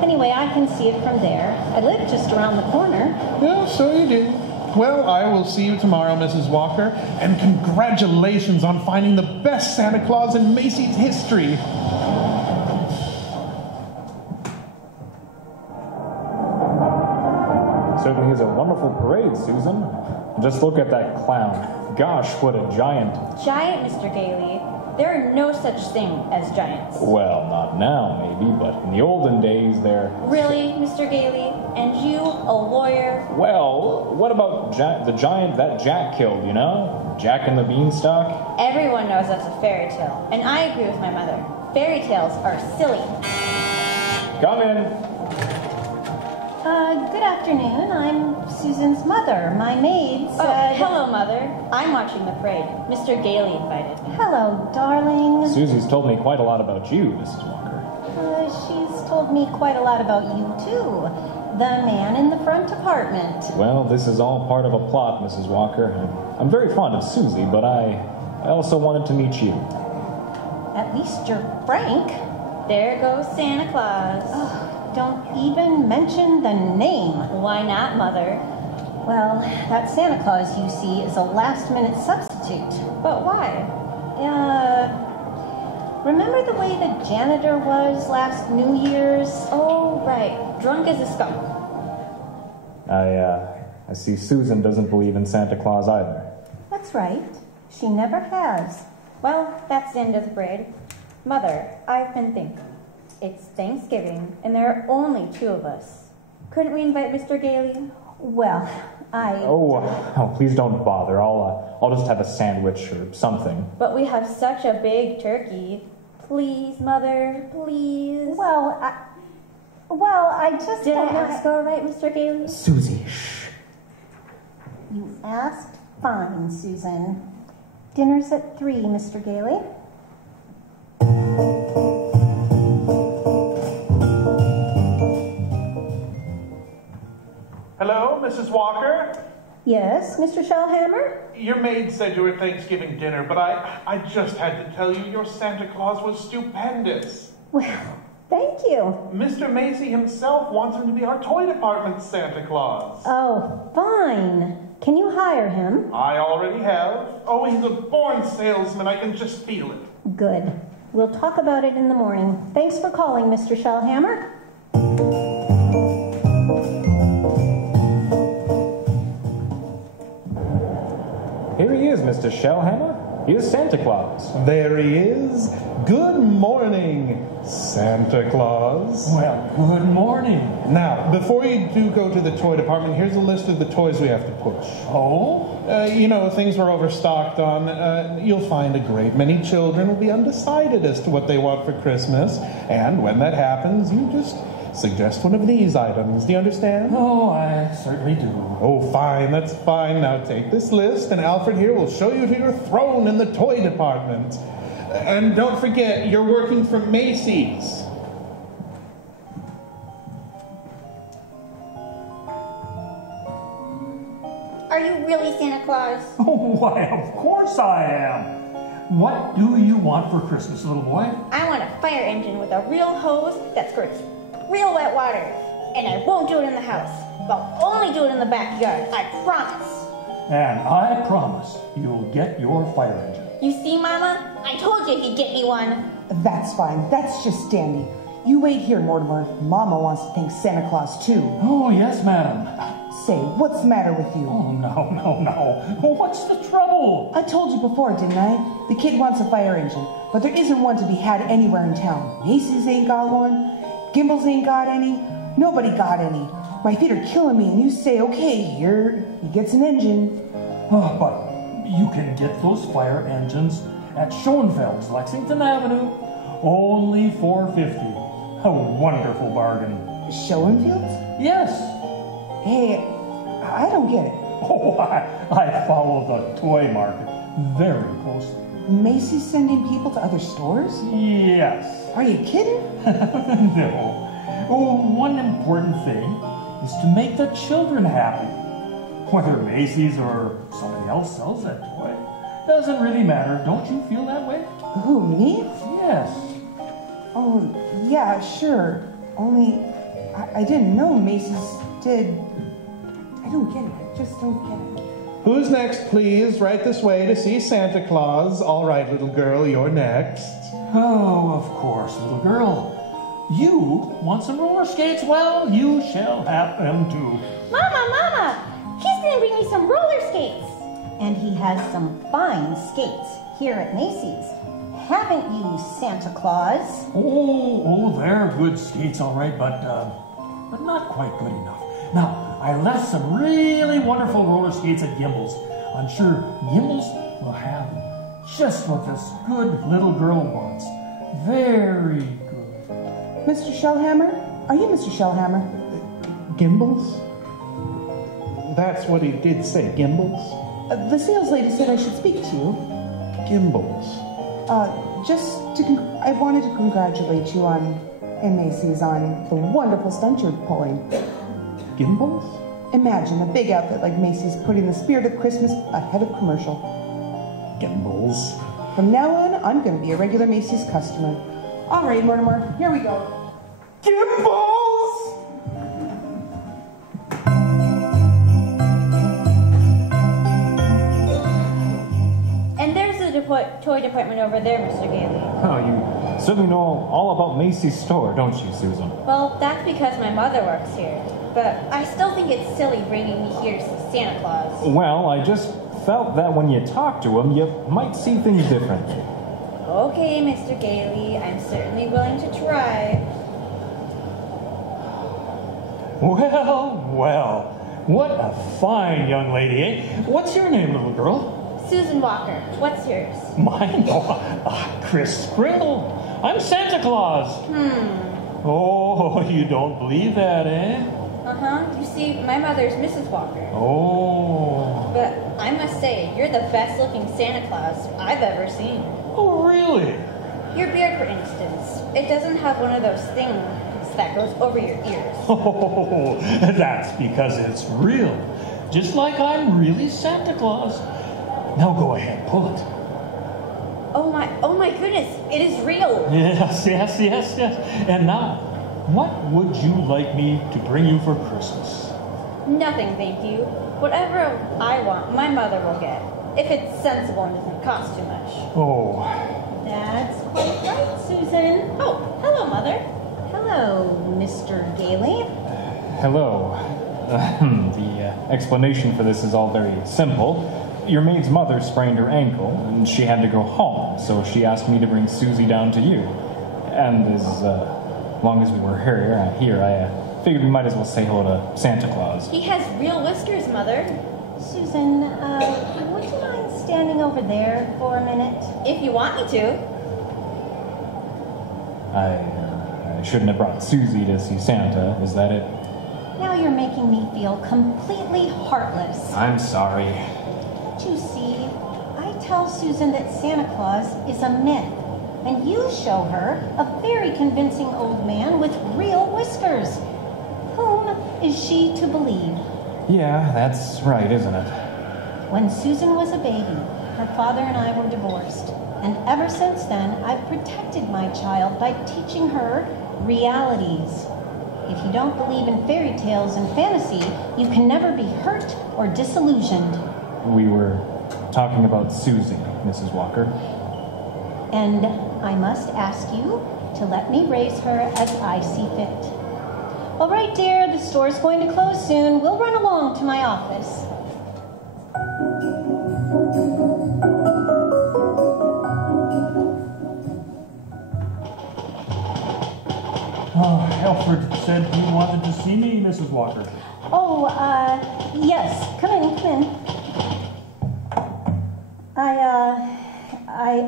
Anyway, I can see it from there. I live just around the corner. Yeah, so you do. Well, I will see you tomorrow, Mrs. Walker. And congratulations on finding the best Santa Claus in Macy's history. Certainly is a wonderful parade, Susan. Just look at that clown. Gosh, what a giant. Giant, Mr. Gailey? There are no such thing as giants. Well, not now, maybe, but in the olden days, there... Really, Mr. Gailey? And you, a lawyer? Well, what about the giant that Jack killed, you know? Jack and the Beanstalk? Everyone knows that's a fairy tale, and I agree with my mother. Fairy tales are silly. Come in. Good afternoon. I'm Susan's mother. My maid said... Hello, Mother. I'm watching the parade. Mr. Gailey invited me. Hello, darling. Susie's told me quite a lot about you, Mrs. Walker. She's told me quite a lot about you, too. The man in the front apartment. Well, this is all part of a plot, Mrs. Walker. I'm very fond of Susie, but I also wanted to meet you. At least you're frank. There goes Santa Claus. Don't even mention the name. Why not, Mother? Well, that Santa Claus, you see, is a last-minute substitute. But why? Remember the way the janitor was last New Year's? Oh, right. Drunk as a skunk. I see Susan doesn't believe in Santa Claus either. That's right. She never has. Well, that's the end of the parade. Mother, I've been thinking. It's Thanksgiving, and there are only two of us. Couldn't we invite Mr. Gailey? Well, Oh, please don't bother. I'll just have a sandwich or something. But we have such a big turkey. Please, Mother, please. Well, I just... Did I ask all right, Mr. Gailey? Susie, shh. You asked fine, Susan. Dinner's at 3, Mr. Gailey. Hello, Mrs. Walker? Yes, Mr. Shellhammer? Your maid said you were Thanksgiving dinner, but I just had to tell you your Santa Claus was stupendous. Well, thank you. Mr. Macy himself wants him to be our toy department's Santa Claus. Oh, fine. Can you hire him? I already have. Oh, he's a born salesman. I can just feel it. Good. We'll talk about it in the morning. Thanks for calling, Mr. Shellhammer. Mr. Shellhammer. He is Santa Claus. There he is. Good morning, Santa Claus. Well, good morning. Now, before you do go to the toy department, here's a list of the toys we have to push. Oh? Things we're overstocked on. You'll find a great many children will be undecided as to what they want for Christmas. And when that happens, you just suggest one of these items. Do you understand? Oh, I certainly do. Oh, fine. That's fine. Now take this list, and Alfred here will show you to your throne in the toy department. And don't forget, you're working for Macy's. Are you really Santa Claus? Oh, why, of course I am. What do you want for Christmas, little boy? I want a fire engine with a real hose that squirts real wet water. And I won't do it in the house. I'll only do it in the backyard. I promise. And I promise you'll get your fire engine. You see, Mama? I told you he'd get me one. That's fine. That's just dandy. You wait here, Mortimer. Mama wants to thank Santa Claus, too. Oh, yes, madam. Say, what's the matter with you? Oh, no. What's the trouble? I told you before, didn't I? The kid wants a fire engine, but there isn't one to be had anywhere in town. Macy's ain't got one. Gimbel's ain't got any. Nobody got any. My feet are killing me, and you say, okay, here, he gets an engine. Oh, but you can get those fire engines at Schoenfeld's, Lexington Avenue. Only $4.50. A wonderful bargain. Schoenfeld's? Yes. Hey, I don't get it. Oh, I follow the toy market very closely. Macy's sending people to other stores? Yes. Are you kidding? No. Oh, one important thing is to make the children happy. Whether Macy's or somebody else sells that toy doesn't really matter. Don't you feel that way? Who, me? Yes. Oh, yeah, sure. Only, I didn't know Macy's did. I don't get it. I just don't get it. Who's next, please? Right this way to see Santa Claus. All right, little girl, you're next. Oh, of course, little girl. You want some roller skates? Well, you shall have them too. Mama! He's gonna bring me some roller skates. And he has some fine skates here at Macy's. Haven't you, Santa Claus? Oh, they're good skates, all right, but not quite good enough. Now, I left some really wonderful roller skates at Gimbel's. I'm sure Gimbel's will have just what this good little girl wants. Very good. Mr. Shellhammer? Are you Mr. Shellhammer? Gimbals? That's what he did say, Gimbals? The sales lady said I should speak to you. Gimbals. I wanted to congratulate you in Macy's on the wonderful stunt you're pulling. Gimbals? Imagine a big outfit like Macy's putting the spirit of Christmas ahead of commercial. Gimbals. From now on, I'm going to be a regular Macy's customer. All right, Mortimer, here we go. Gimbals! And there's the toy department over there, Mr. Gailey. Oh, you certainly know all about Macy's store, don't you, Susan? Well, that's because my mother works here. But I still think it's silly bringing me here to see Santa Claus. Well, I just felt that when you talk to him, you might see things differently. Okay, Mr. Gailey, I'm certainly willing to try. Well, what a fine young lady, eh? What's your name, little girl? Susan Walker. What's yours? Mine? Chris Scriddle. I'm Santa Claus. Oh, you don't believe that, eh? Uh-huh. You see, my mother's Mrs. Walker. Oh. But I must say, you're the best-looking Santa Claus I've ever seen. Oh, really? Your beard, for instance. It doesn't have one of those things that goes over your ears. Oh, that's because it's real. Just like I'm really Santa Claus. Now go ahead, pull it. Oh my goodness, it is real. Yes. And now, what would you like me to bring you for Christmas? Nothing, thank you. Whatever I want, my mother will get. If it's sensible and doesn't cost too much. Oh. That's quite right, Susan. Oh, hello, Mother. Hello, Mr. Gailey. Hello. The explanation for this is all very simple. your maid's mother sprained her ankle, and she had to go home, so she asked me to bring Susie down to you. And as long as we were here, I figured we might as well say hello to Santa Claus. He has real whiskers, Mother. Susan, would you mind standing over there for a minute? If you want me to. I shouldn't have brought Susie to see Santa, is that it? Now you're making me feel completely heartless. I'm sorry. You see, I tell Susan that Santa Claus is a myth, and you show her a very convincing old man with real whiskers. Whom is she to believe? Yeah, that's right, isn't it? When Susan was a baby, her father and I were divorced, and ever since then, I've protected my child by teaching her realities. If you don't believe in fairy tales and fantasy, you can never be hurt or disillusioned. We were talking about Susie, Mrs. Walker. And I must ask you to let me raise her as I see fit. All right, dear, the store's going to close soon. We'll run along to my office. Alfred said you wanted to see me, Mrs. Walker. Oh, yes. Come in.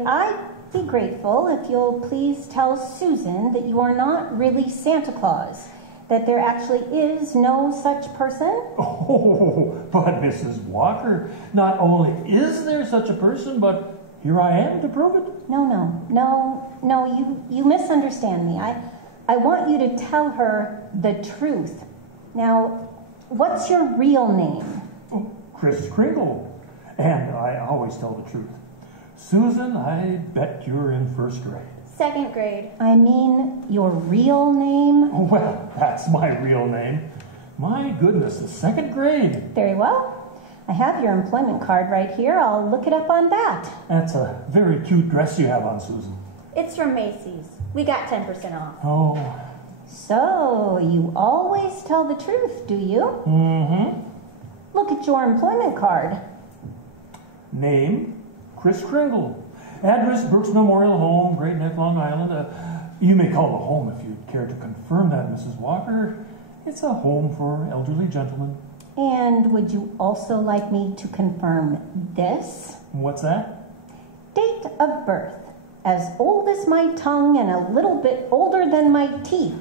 I'd be grateful if you'll please tell Susan that you are not really Santa Claus, that there actually is no such person. Oh, but Mrs. Walker, not only is there such a person, but here I am to prove it. No, you misunderstand me. I want you to tell her the truth. Now, what's your real name? Oh, Kris Kringle. And I always tell the truth. Susan, I bet you're in first grade. Second grade. I mean, your real name? Well, that's my real name. My goodness, the second grade. Very well. I have your employment card right here. I'll look it up on that. That's a very cute dress you have on, Susan. It's from Macy's. We got 10% off. Oh. So, you always tell the truth, do you? Mm-hmm. Look at your employment card. Name, Kris Kringle. Address, Brooks Memorial Home, Great Neck, Long Island. You may call the home if you'd care to confirm that, Mrs. Walker. It's a home for elderly gentlemen. And would you also like me to confirm this? What's that? Date of birth. As old as my tongue and a little bit older than my teeth.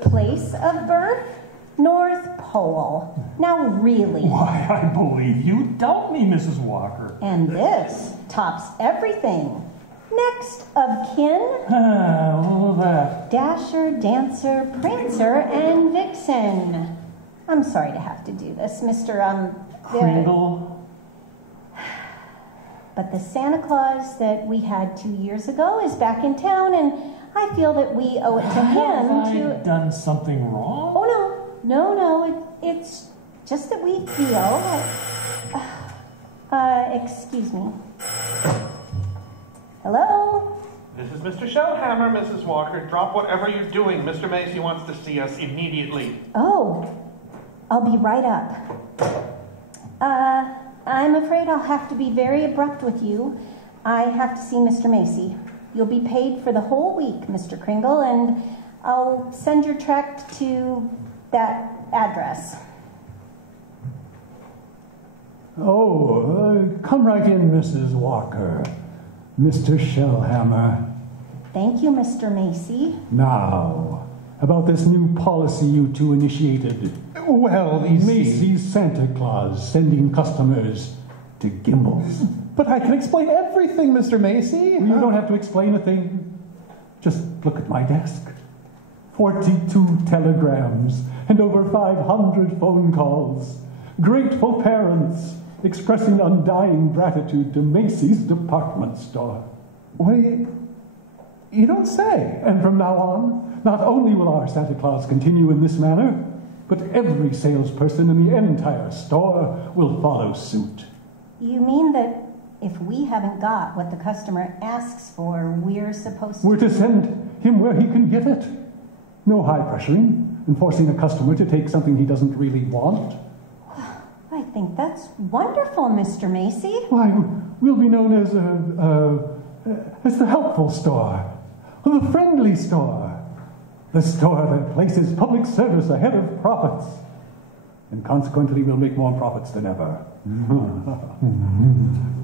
Place of birth? North Pole. Now really. Why, I believe you doubt me, Mrs. Walker. And this tops everything. Next of kin. All of that. Dasher, Dancer, Prancer, and Vixen. I'm sorry to have to do this, Mr. Kringle. But the Santa Claus that we had 2 years ago is back in town, and I feel that we owe it to him to... Have I done something wrong? Oh, no, it's just that we feel that... excuse me. Hello? This is Mr. Shellhammer, Mrs. Walker. Drop whatever you're doing. Mr. Macy wants to see us immediately. Oh, I'll be right up. I'm afraid I'll have to be very abrupt with you. I have to see Mr. Macy. You'll be paid for the whole week, Mr. Kringle, and I'll send your check to that address. Oh, come right in, Mrs. Walker. Mr. Shellhammer. Thank you, Mr. Macy. Now, about this new policy you two initiated. Well, you see... Macy's Santa Claus sending customers to Gimbel's. But I can explain everything, Mr. Macy. You don't have to explain a thing. Just look at my desk. 42 telegrams and over 500 phone calls. Grateful parents expressing undying gratitude to Macy's department store. Wait, you don't say. And from now on, not only will our Santa Claus continue in this manner, but every salesperson in the entire store will follow suit. You mean that if we haven't got what the customer asks for, we're supposed to... We're to send him where he can get it. No high pressuring and forcing a customer to take something he doesn't really want. think that's wonderful, Mr. Macy. Why, we'll be known as the helpful store, or the friendly store, the store that places public service ahead of profits. And consequently, we'll make more profits than ever.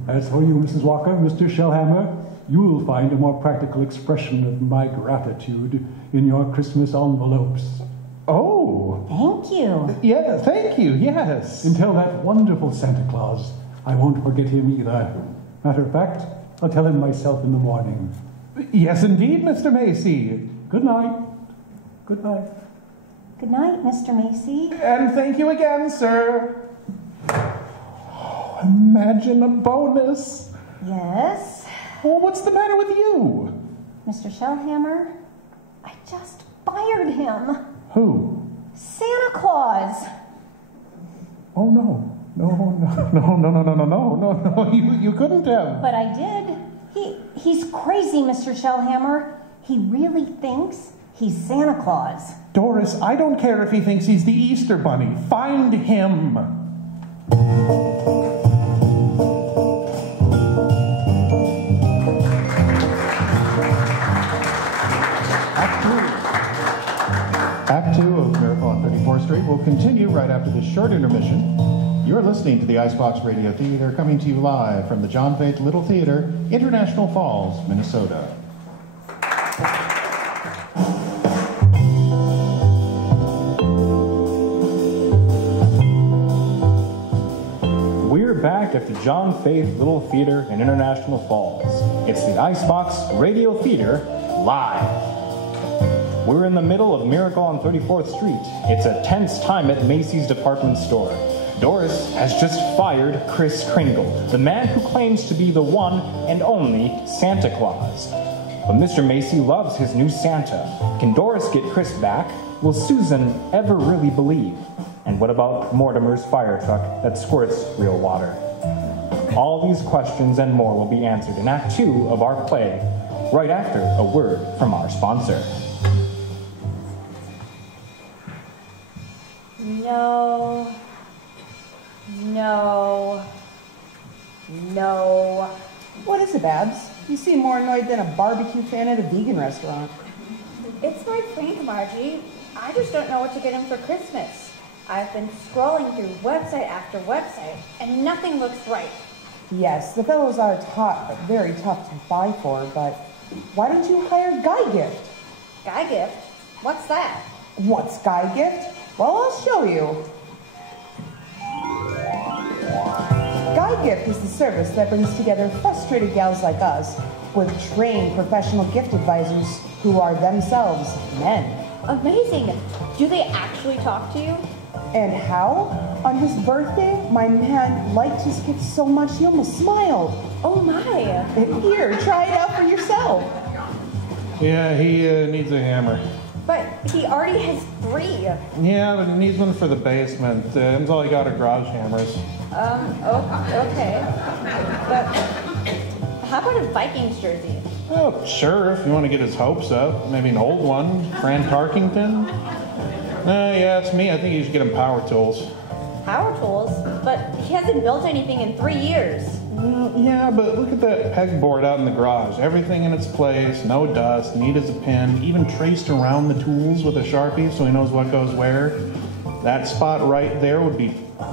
As for you, Mrs. Walker, Mr. Shellhammer, you will find a more practical expression of my gratitude in your Christmas envelopes. Oh. Thank you. Yeah, thank you, yes. And tell that wonderful Santa Claus I won't forget him either. Matter of fact, I'll tell him myself in the morning. Yes, indeed, Mr. Macy. Good night. Good night. Good night, Mr. Macy. And thank you again, sir. Oh, imagine a bonus. Yes? Well, what's the matter with you? Mr. Shellhammer, I just fired him. Who? Santa Claus. Oh, no. No, you couldn't have. But I did. He's crazy, Mr. Shellhammer. He really thinks he's Santa Claus. Doris, I don't care if he thinks he's the Easter Bunny. Find him. Act 2 of Miracle on 34th Street will continue right after this short intermission. You're listening to the Icebox Radio Theater, coming to you live from the John Faith Little Theater, International Falls, Minnesota. We're back at the John Faith Little Theater in International Falls. It's the Icebox Radio Theater live. We're in the middle of Miracle on 34th Street. It's a tense time at Macy's department store. Doris has just fired Kris Kringle, the man who claims to be the one and only Santa Claus. But Mr. Macy loves his new Santa. Can Doris get Kris back? Will Susan ever really believe? And what about Mortimer's fire truck that squirts real water? All these questions and more will be answered in Act 2 of our play, right after a word from our sponsor. No. What is it, Babs? You seem more annoyed than a barbecue fan at a vegan restaurant. It's my prank, Margie. I just don't know what to get him for Christmas. I've been scrolling through website after website, and nothing looks right. Yes, the fellows are very tough to buy for, but why don't you hire Guy Gift? Guy Gift? What's that? What's Guy Gift? Well, I'll show you. Guy Gift is the service that brings together frustrated gals like us with trained professional gift advisors who are themselves men. Amazing! Do they actually talk to you? And how? On his birthday, my man liked his gift so much he almost smiled. Oh my! Here, try it out for yourself. Yeah, he needs a hammer. But he already has 3. Yeah, but he needs one for the basement. That's all he got are garage hammers. Okay. But how about a Vikings jersey? Oh, sure, if you want to get his hopes up. Maybe an old one. Fran Tarkington? Yeah, it's me. I think you should get him power tools. Power tools? But he hasn't built anything in 3 years. Yeah, but look at that pegboard out in the garage. Everything in its place, no dust, neat as a pin, even traced around the tools with a Sharpie so he knows what goes where. That spot right there would be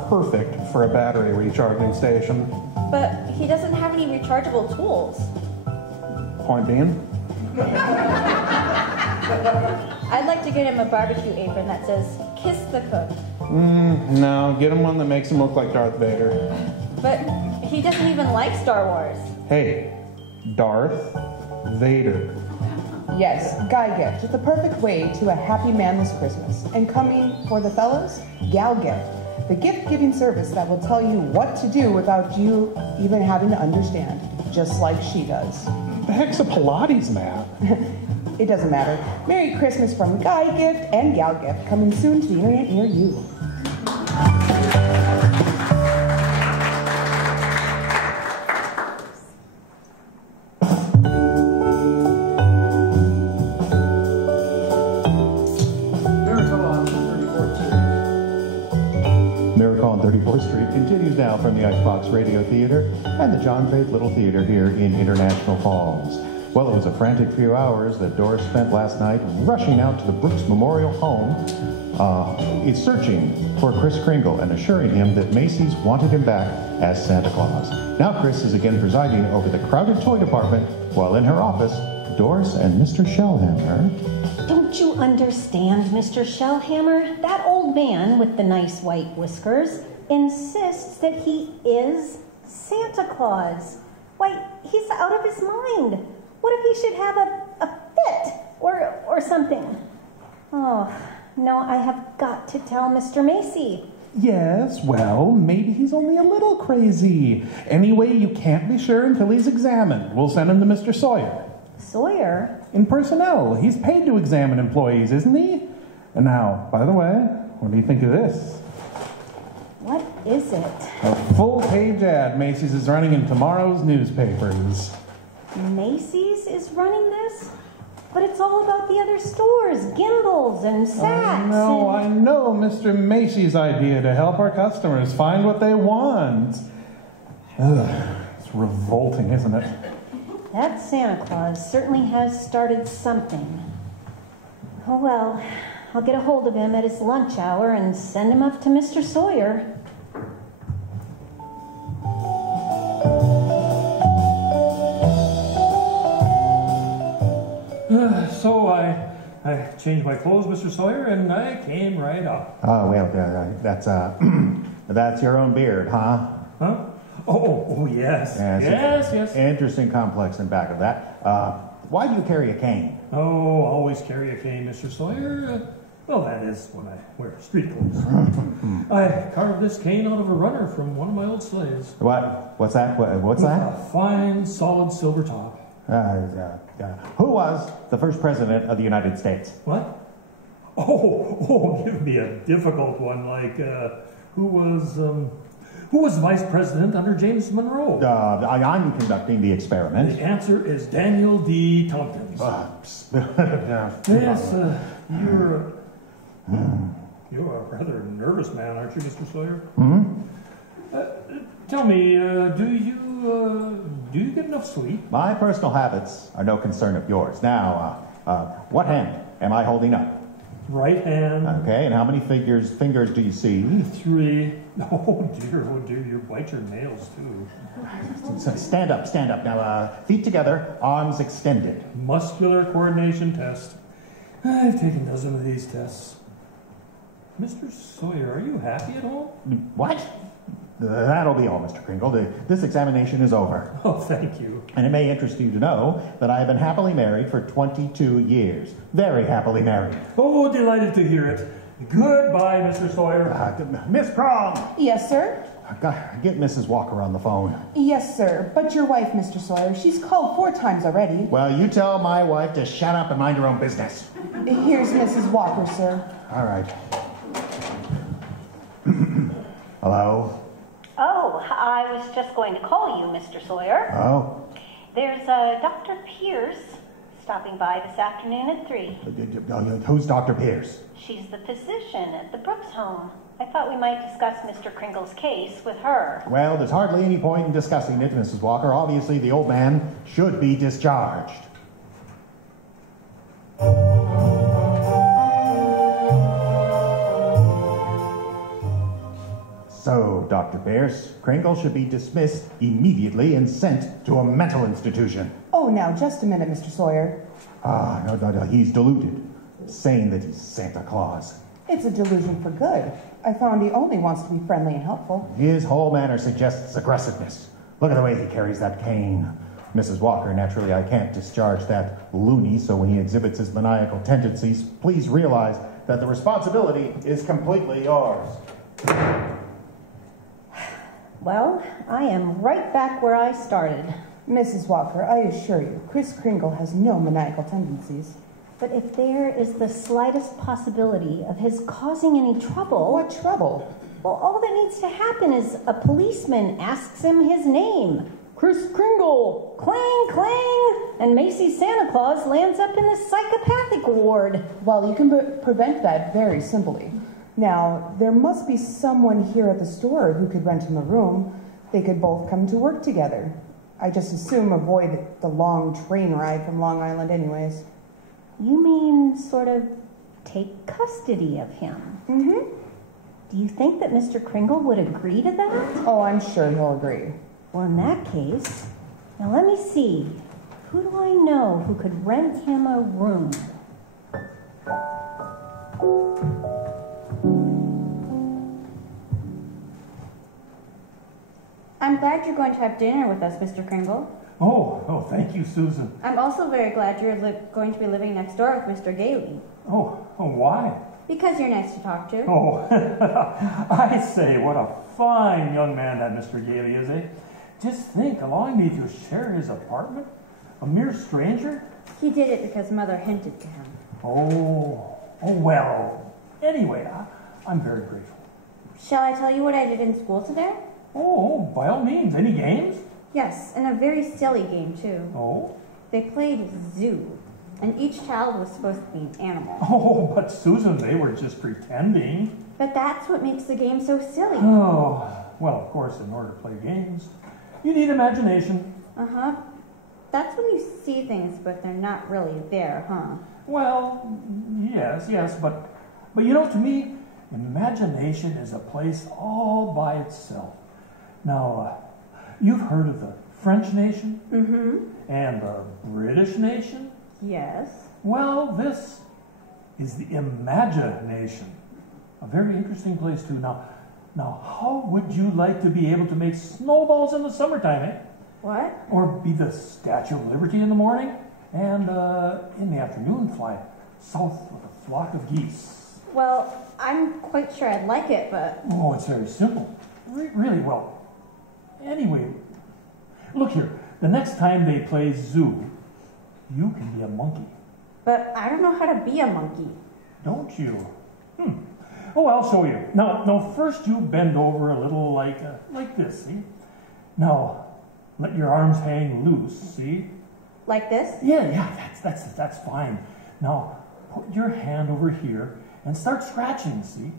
perfect for a battery recharging station. But he doesn't have any rechargeable tools. Point being? I'd like to get him a barbecue apron that says, "Kiss the cook." No, get him one that makes him look like Darth Vader. But he doesn't even like Star Wars. Hey, Darth Vader. Yes, Guy Gift is the perfect way to a happy manless Christmas. And coming for the fellas, Gal Gift, the gift-giving service that will tell you what to do without you even having to understand, just like she does. The heck's a Pilates mat? It doesn't matter. Merry Christmas from Guy Gift and Gal Gift, coming soon to the internet near you. 34th Street continues now from the Icebox Radio Theater and the John Faith Little Theater here in International Falls. Well, it was a frantic few hours that Doris spent last night rushing out to the Brooks Memorial Home, searching for Kris Kringle and assuring him that Macy's wanted him back as Santa Claus. Now Kris is again presiding over the crowded toy department, while in her office, Doris and Mr. Shellhammer. Don't you understand, Mr. Shellhammer? That old man with the nice white whiskers insists that he is Santa Claus. Why, he's out of his mind. What if he should have a fit or something? Oh, no, I have got to tell Mr. Macy. Yes, well, maybe he's only a little crazy. Anyway, you can't be sure until he's examined. We'll send him to Mr. Sawyer. Sawyer? In personnel. He's paid to examine employees, isn't he? And now, by the way, what do you think of this? What is it? A full-page ad Macy's is running in tomorrow's newspapers. Macy's is running this? But it's all about the other stores, Gimbals and Saks. I know, Mr. Macy's idea to help our customers find what they want. Ugh, it's revolting, isn't it? That Santa Claus certainly has started something. Oh well, I'll get a hold of him at his lunch hour and send him up to Mr. Sawyer. So I changed my clothes, Mr. Sawyer, and I came right up. Oh, well, that's your own beard, huh? Huh? Oh, yes. Yes. Interesting complex in back of that. Why do you carry a cane? Oh, always carry a cane, Mr. Sawyer. Well, that is when I wear street clothes. I carved this cane out of a runner from one of my old slaves. What's that? What's that? A fine, solid silver top. Who was the first president of the United States? What? Oh, give me a difficult one, like, who was vice president under James Monroe? I'm conducting the experiment. The answer is Daniel D. Tompkins. Yes, you're a rather nervous man, aren't you, Mr. Sawyer? Tell me, do you get enough sleep? My personal habits are no concern of yours. Now, what hand am I holding up? Right hand. Okay, and how many fingers do you see? 3. Oh dear, you bite your nails too. So stand up. Now, feet together, arms extended. Muscular coordination test. I've taken a dozen of these tests. Mr. Sawyer, are you happy at all? What? That'll be all, Mr. Kringle. This examination is over. Oh, thank you. And it may interest you to know that I have been happily married for 22 years. Very happily married. Oh, delighted to hear it. Goodbye, Mr. Sawyer. Miss Prom! Yes, sir? Get Mrs. Walker on the phone. Yes, sir. But your wife, Mr. Sawyer, she's called 4 times already. Well, you tell my wife to shut up and mind her own business. Here's Mrs. Walker, sir. All right. Hello? Oh, I was just going to call you, Mr. Sawyer. Oh? There's Dr. Pierce stopping by this afternoon at 3. Who's Dr. Pierce? She's the physician at the Brooks home. I thought we might discuss Mr. Kringle's case with her. Well, there's hardly any point in discussing it, Mrs. Walker. Obviously, the old man should be discharged. So, Dr. Pierce, Kringle should be dismissed immediately and sent to a mental institution. Oh, now, just a minute, Mr. Sawyer. No, he's deluded, saying that he's Santa Claus. It's a delusion for good. I found he only wants to be friendly and helpful. His whole manner suggests aggressiveness. Look at the way he carries that cane. Mrs. Walker, naturally, I can't discharge that loony, so when he exhibits his maniacal tendencies, please realize that the responsibility is completely yours. Well, I am right back where I started. Mrs. Walker, I assure you, Kris Kringle has no maniacal tendencies. But if there is the slightest possibility of his causing any trouble... What trouble? Well, all that needs to happen is a policeman asks him his name. Kris Kringle! Clang, clang! And Macy's Santa Claus lands up in the psychopathic ward. Well, you can prevent that very simply. Now, there must be someone here at the store who could rent him a room. They could both come to work together. I just assume avoid the long train ride from Long Island anyways. You mean sort of take custody of him? Mm-hmm. Do you think that Mr. Kringle would agree to that? Oh, I'm sure he'll agree. Well, in that case, now let me see. Who do I know who could rent him a room? I'm glad you're going to have dinner with us, Mr. Kringle. Oh, thank you, Susan. I'm also very glad you're going to be living next door with Mr. Gailey. Oh, why? Because you're nice to talk to. Oh, I say, what a fine young man that Mr. Gailey is, eh? Just think, allowing me to share his apartment? A mere stranger? He did it because Mother hinted to him. Oh, well, anyway, I'm very grateful. Shall I tell you what I did in school today? Oh, by all means. Any games? Yes, and a very silly game, too. Oh? They played zoo, and each child was supposed to be an animal. Oh, but Susan, they were just pretending. But that's what makes the game so silly. Oh, well, of course, in order to play games, you need imagination. Uh-huh. That's when you see things, but they're not really there, huh? Well, yes, but you know, to me, imagination is a place all by itself. Now, you've heard of the French nation? Mm-hmm. And the British nation? Yes. Well, this is the imagination. A very interesting place, too. Now, how would you like to be able to make snowballs in the summertime, eh? What? Or be the Statue of Liberty in the morning, and in the afternoon fly south with a flock of geese? Well, I'm quite sure I'd like it, but... Oh, it's very simple. Really, well. Anyway, look here. The next time they play zoo, you can be a monkey. But I don't know how to be a monkey. Don't you? Oh, I'll show you. Now, first you bend over a little like this, see? Now, let your arms hang loose, see? Like this? Yeah, that's fine. Now, put your hand over here and start scratching, see?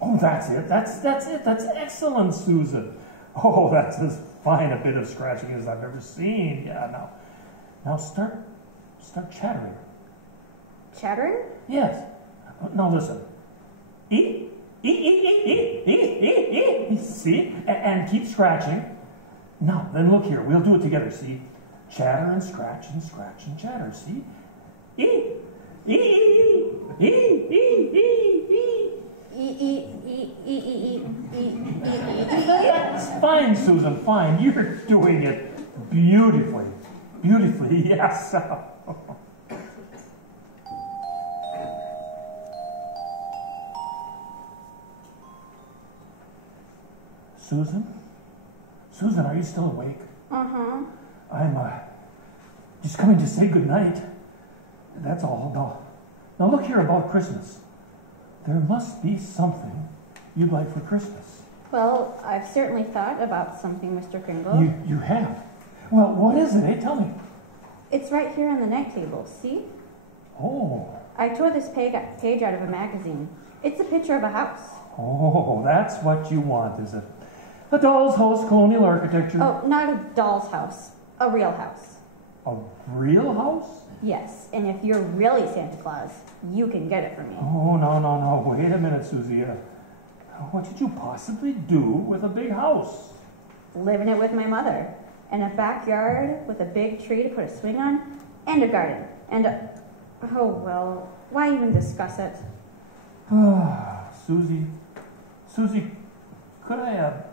Oh, that's it. That's it. That's excellent, Susan. Oh, that's as fine a bit of scratching as I've ever seen. Yeah, now start chattering. Chattering? Yes. Now listen. Eat. See? And keep scratching. Now, then look here. We'll do it together, see? Chatter and scratch and chatter, see? Eat. It's fine, Susan, fine. You're doing it beautifully. Beautifully, yes. Susan, are you still awake? Uh-huh. I'm just coming to say goodnight. That's all. Now look here about Christmas. There must be something you'd like for Christmas. Well, I've certainly thought about something, Mr. Kringle. You have? Well, what is it, eh? Tell me. It's right here on the night table, see? Oh. I tore this page out of a magazine. It's a picture of a house. Oh, that's what you want, is it? A doll's house, colonial architecture. Oh, not a doll's house. A real house. A real house? Yes, and if you're really Santa Claus, you can get it for me. Oh, no. Wait a minute, Susie. What did you possibly do with a big house? Live in it with my mother. And a backyard with a big tree to put a swing on. And a garden. And a... Oh, well, why even discuss it? Susie, could I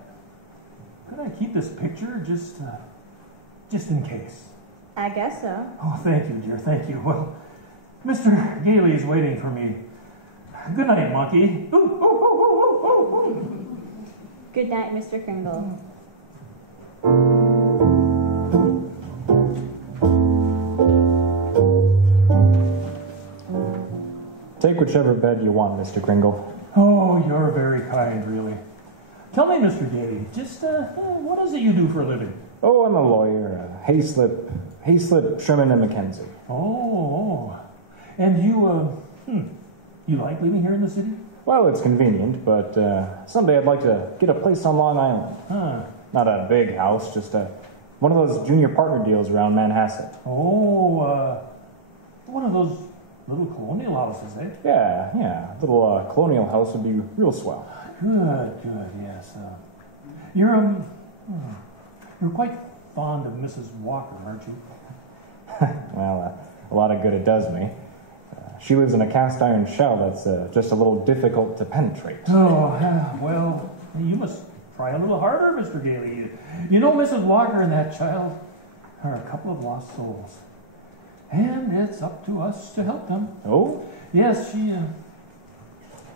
keep this picture just in case? I guess so. Oh, thank you, dear, thank you. Well, Mr. Gailey is waiting for me. Good night, monkey. Good night, Mr. Kringle. Take whichever bed you want, Mr. Kringle. Oh, you're very kind, really. Tell me, Mr. Gailey, just what is it you do for a living? Oh, I'm a lawyer. Hayslip, Sherman and Mackenzie. Oh. And you like living here in the city? Well, it's convenient, but someday I'd like to get a place on Long Island. Not a big house, just one of those junior partner deals around Manhasset. Oh, one of those little colonial houses, eh? Yeah. A little colonial house would be real swell. Good, yes. You're quite fond of Mrs. Walker, aren't you? Well, a lot of good it does me. She lives in a cast iron shell that's just a little difficult to penetrate. Oh, well, you must try a little harder, Mr. Gailey. You know, Mrs. Walker and that child are a couple of lost souls. And it's up to us to help them. Oh? Yes, she...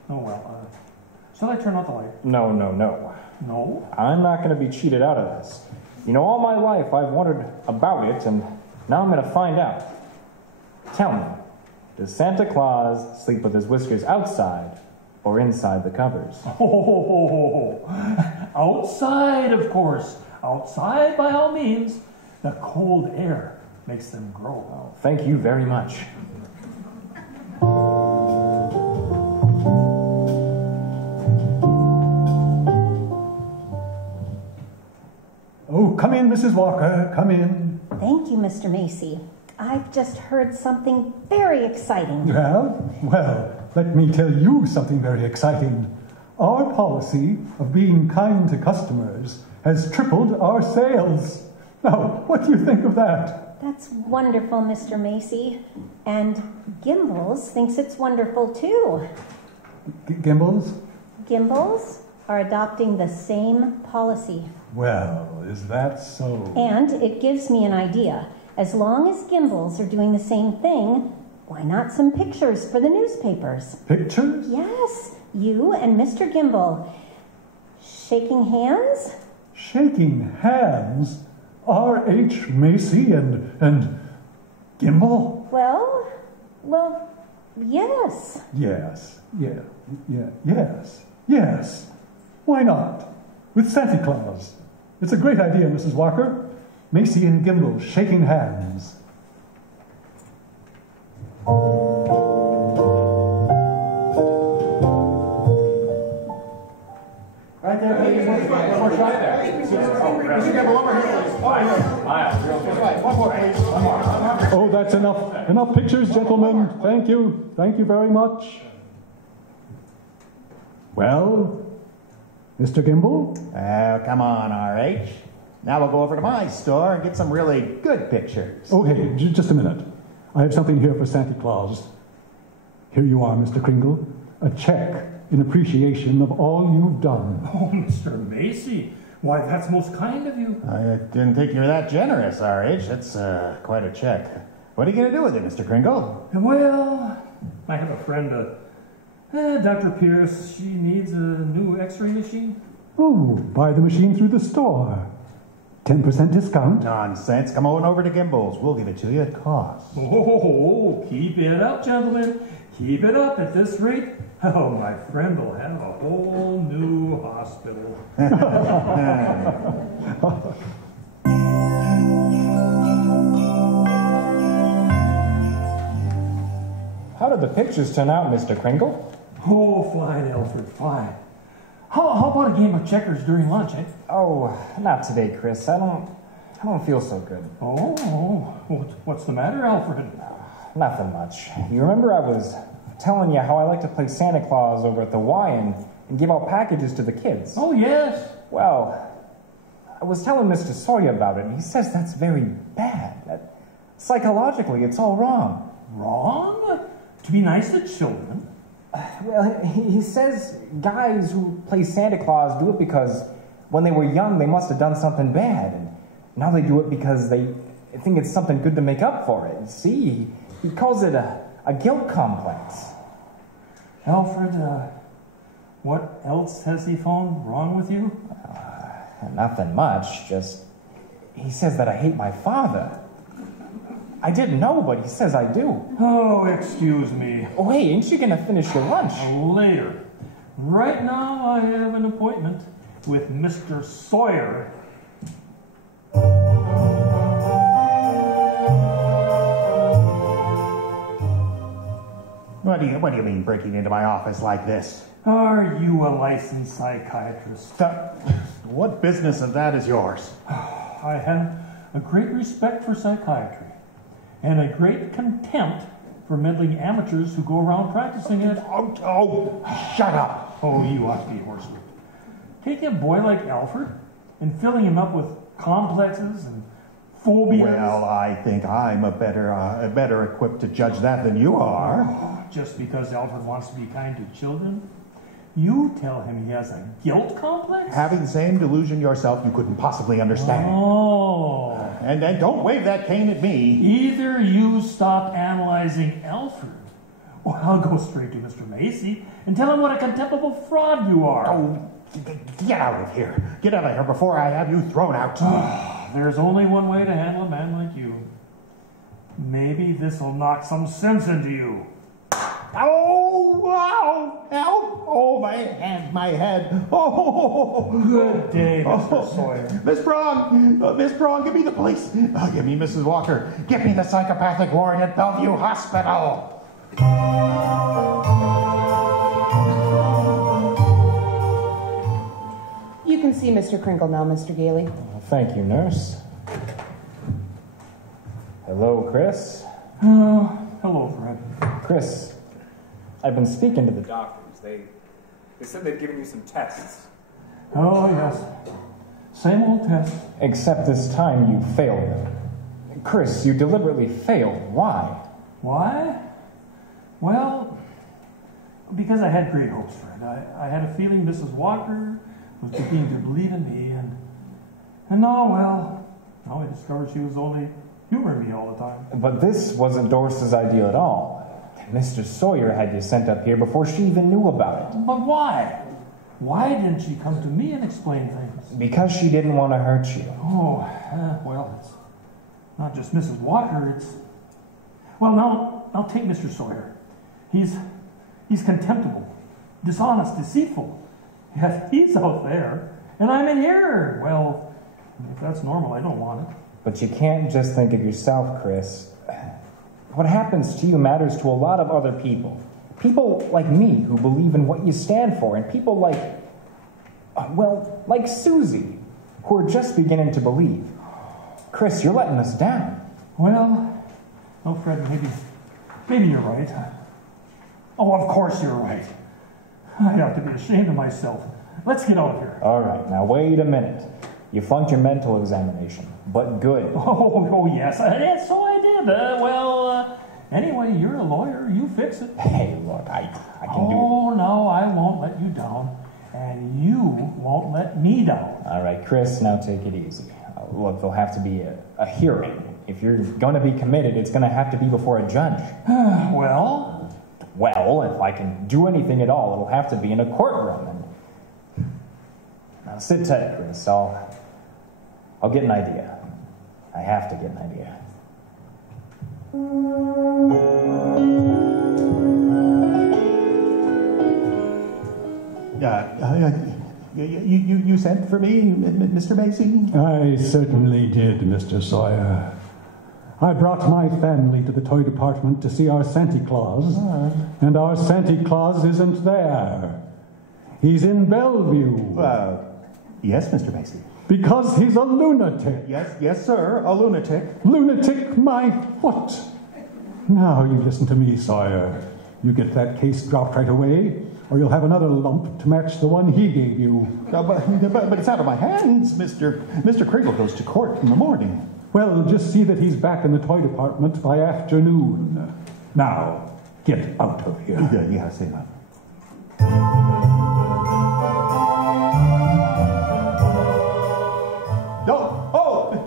shall I turn out the light? No. No? I'm not going to be cheated out of this. You know, all my life I've wondered about it, and now I'm going to find out. Tell me, does Santa Claus sleep with his whiskers outside or inside the covers? Oh, outside, of course. Outside, by all means. The cold air makes them grow. Oh, thank you very much. Oh, come in, Mrs. Walker, come in. Thank you, Mr. Macy. I've just heard something very exciting. Well, let me tell you something very exciting. Our policy of being kind to customers has tripled our sales. Now, what do you think of that? That's wonderful, Mr. Macy. And Gimbals thinks it's wonderful, too. Gimbals? Gimbals are adopting the same policy. Well, is that so? And it gives me an idea. As long as Gimbals are doing the same thing, why not some pictures for the newspapers? Pictures? Yes, you and Mr. Gimbal. Shaking hands? Shaking hands? R.H. Macy and Gimbal? Well, yes. Yes. Why not? With Santa Claus. It's a great idea, Mrs. Walker. Macy and Gimbal shaking hands. Right there, please. One more shot there. Mr. Gimbal, over here, please. One more, please. Oh, that's enough. Enough pictures, gentlemen. Thank you. Thank you very much. Well, Mr. Gimbal? Come on, R.H. Now we'll go over to my store and get some really good pictures. Okay, just a minute. I have something here for Santa Claus. Here you are, Mr. Kringle. A check in appreciation of all you've done. Oh, Mr. Macy. Why, that's most kind of you. I didn't think you were that generous, R.H. That's quite a check. What are you going to do with it, Mr. Kringle? Well, I have a friend, Dr. Pierce. She needs a new x-ray machine. Oh, buy the machine through the store. 10% discount. Nonsense. Come on over to Gimbals. We'll give it to you at cost. Oh, keep it up, gentlemen. Keep it up. At this rate, oh, my friend will have a whole new hospital. How did the pictures turn out, Mr. Kringle? Oh, fine, Alfred, fine. How about a game of checkers during lunch, eh? Oh, not today, Chris. I don't feel so good. Oh, what's the matter, Alfred? Nothing much. You remember I was telling you how I like to play Santa Claus over at the Y and give out packages to the kids? Oh, yes. Well, I was telling Mr. Sawyer about it, and he says that's very bad. That psychologically, it's all wrong. Wrong? To be nice to children? Well, he says guys who play Santa Claus do it because when they were young, they must have done something bad. And now they do it because they think it's something good to make up for it. See, he calls it a guilt complex. Alfred, what else has he found wrong with you? Nothing much, just he says that I hate my father. I didn't know, but he says I do. Oh, excuse me. Oh, hey, ain't you gonna finish your lunch? Later. Right now, I have an appointment with Mr. Sawyer. What do you mean breaking into my office like this? Are you a licensed psychiatrist? What business of that is yours? I have a great respect for psychiatry and a great contempt for meddling amateurs who go around practicing it. Oh, shut up. Oh, you ought to be horsewhipped. Take a boy like Alfred and filling him up with complexes and phobias. Well, I think I'm better equipped to judge that than you are. Just because Alfred wants to be kind to children? You tell him he has a guilt complex? Having the same delusion yourself, you couldn't possibly understand. Oh. And don't wave that cane at me. Either you stop analyzing Alfred, or I'll go straight to Mr. Macy and tell him what a contemptible fraud you are. Oh, get out of here. Get out of here before I have you thrown out. There's only one way to handle a man like you. Maybe this'll knock some sense into you. Oh, wow! Help! Oh, my head. Oh! Good day, Mr. Sawyer. Miss Braun, give me the police. Give me Mrs. Walker. Give me the psychopathic ward at Bellevue Hospital. You can see Mr. Kringle now, Mr. Gailey. Thank you, nurse. Hello, Chris. Hello, Fred. Chris, I've been speaking to the doctors. They said they've given you some tests. Oh, yes. Same old test. Except this time you failed them. Chris, you deliberately failed. Why? Why? Well, because I had great hopes, Fred. I had a feeling Mrs. Walker was beginning to believe in me, and now I discovered she was only humoring me all the time. But this wasn't Doris's idea at all. Mr. Sawyer had you sent up here before she even knew about it. But why? Why didn't she come to me and explain things? Because she didn't want to hurt you. Oh, well, it's not just Mrs. Walker, it's... Well, now take Mr. Sawyer. He's contemptible, dishonest, deceitful. Yet he's out there, and I'm in here. Well, if that's normal, I don't want it. But you can't just think of yourself, Chris. What happens to you matters to a lot of other people. People like me who believe in what you stand for, and people like Susie, who are just beginning to believe. Chris, you're letting us down. Well, Fred, maybe you're right. Oh, of course you're right. I ought to be ashamed of myself. Let's get out of here. All right, now wait a minute. You flunked your mental examination, but good. Oh yes, so I did. Anyway, you're a lawyer. You fix it. Hey, look, I can do it. Oh, no, I won't let you down, and you won't let me down. All right, Chris, now take it easy. Look, there'll have to be a hearing. If you're going to be committed, it's going to have to be before a judge. Well, if I can do anything at all, it'll have to be in a courtroom. And now sit tight, Chris. I'll get an idea. I have to get an idea. You sent for me, Mr. Macy? I certainly did, Mr. Sawyer. I brought my family to the toy department to see our Santa Claus, and our Santa Claus isn't there. He's in Bellevue. Yes, Mr. Macy. Because he's a lunatic. Yes, sir, a lunatic. Lunatic my foot. Now you listen to me, Sawyer. You get that case dropped right away, or you'll have another lump to match the one he gave you. But it's out of my hands. Mr. Kringle goes to court in the morning. Well, just see that he's back in the toy department by afternoon. Now, get out of here. Yeah, say that.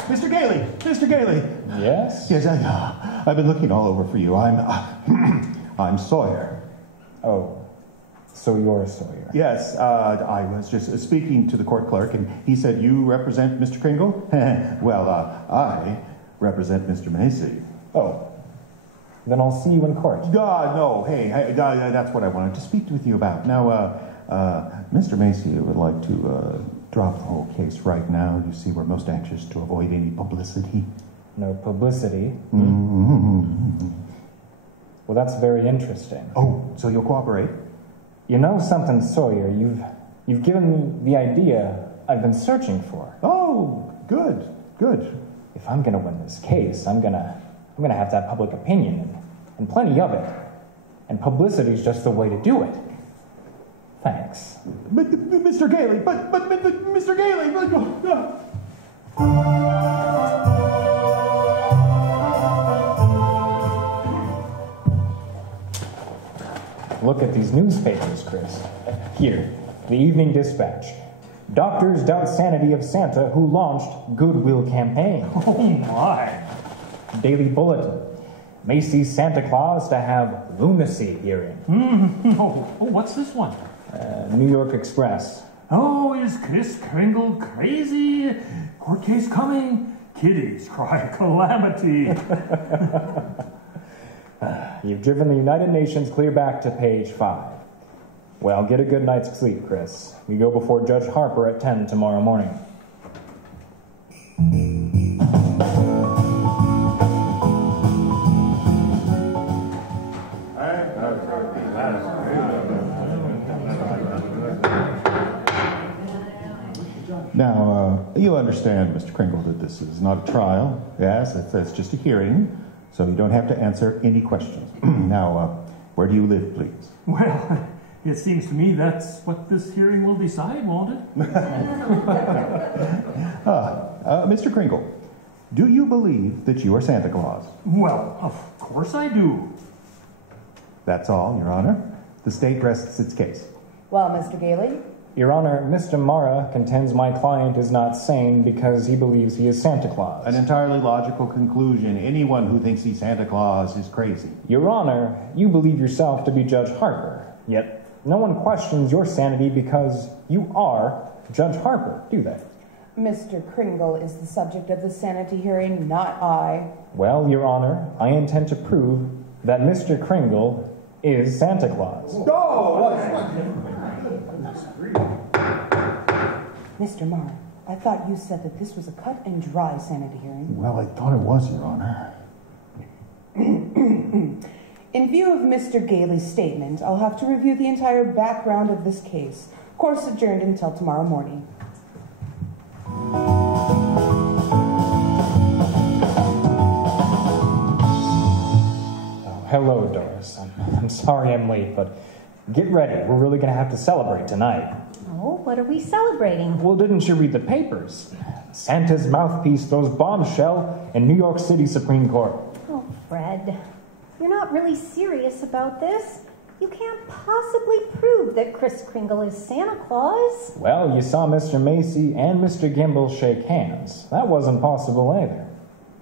Mr. Gailey! Mr. Gailey! Yes? Yes, I've been looking all over for you. I'm Sawyer. Oh, so you're Sawyer? Yes, I was just speaking to the court clerk, and he said you represent Mr. Kringle? Well, I represent Mr. Macy. Oh, then I'll see you in court. No, hey, that's what I wanted to speak with you about. Now, Mr. Macy would like to drop the whole case right now. You see, we're most anxious to avoid any publicity. No publicity? Mm-hmm. Well, that's very interesting. Oh, so you'll cooperate? You know something, Sawyer? You've given me the idea I've been searching for. Oh, good, good. If I'm gonna win this case, I'm gonna have to have public opinion and plenty of it. And publicity's just the way to do it. Thanks. But Mr. Gailey, but Mr. Gailey, Look at these newspapers, Chris. Here, the Evening Dispatch. Doctors doubt sanity of Santa who launched Goodwill campaign. Oh, my. Daily Bulletin. Macy's Santa Claus to have lunacy hearing. Oh, what's this one? New York Express. Oh, is Kris Kringle crazy? Court case coming. Kiddies cry calamity. You've driven the United Nations clear back to page 5. Well, get a good night's sleep, Chris. We go before Judge Harper at 10 tomorrow morning. Now, you understand, Mr. Kringle, that this is not a trial. Yes, it's just a hearing, so you don't have to answer any questions. Now, where do you live, please? Well, it seems to me that's what this hearing will decide, won't it? Mr. Kringle, do you believe that you are Santa Claus? Well, of course I do. That's all, Your Honor. The state rests its case. Well, Mr. Gailey? Your Honor, Mr. Mara contends my client is not sane because he believes he is Santa Claus. An entirely logical conclusion. Anyone who thinks he's Santa Claus is crazy. Your Honor, you believe yourself to be Judge Harper, yet no one questions your sanity because you are Judge Harper, do they? Mr. Kringle is the subject of the sanity hearing, not I. Well, Your Honor, I intend to prove that Mr. Kringle is Santa Claus. Mr. Mara, I thought you said that this was a cut and dry sanity hearing. Well, I thought it was, Your Honor. In view of Mr. Gailey's statement, I'll have to review the entire background of this case. Course adjourned until tomorrow morning. Oh, hello, Doris. I'm sorry I'm late, but get ready. We're really going to have to celebrate tonight. Oh, what are we celebrating? Well, didn't you read the papers? Santa's mouthpiece throws bombshell in New York City Supreme Court. Oh, Fred, you're not really serious about this. You can't possibly prove that Kris Kringle is Santa Claus. Well, you saw Mr. Macy and Mr. Gimble shake hands. That wasn't possible either.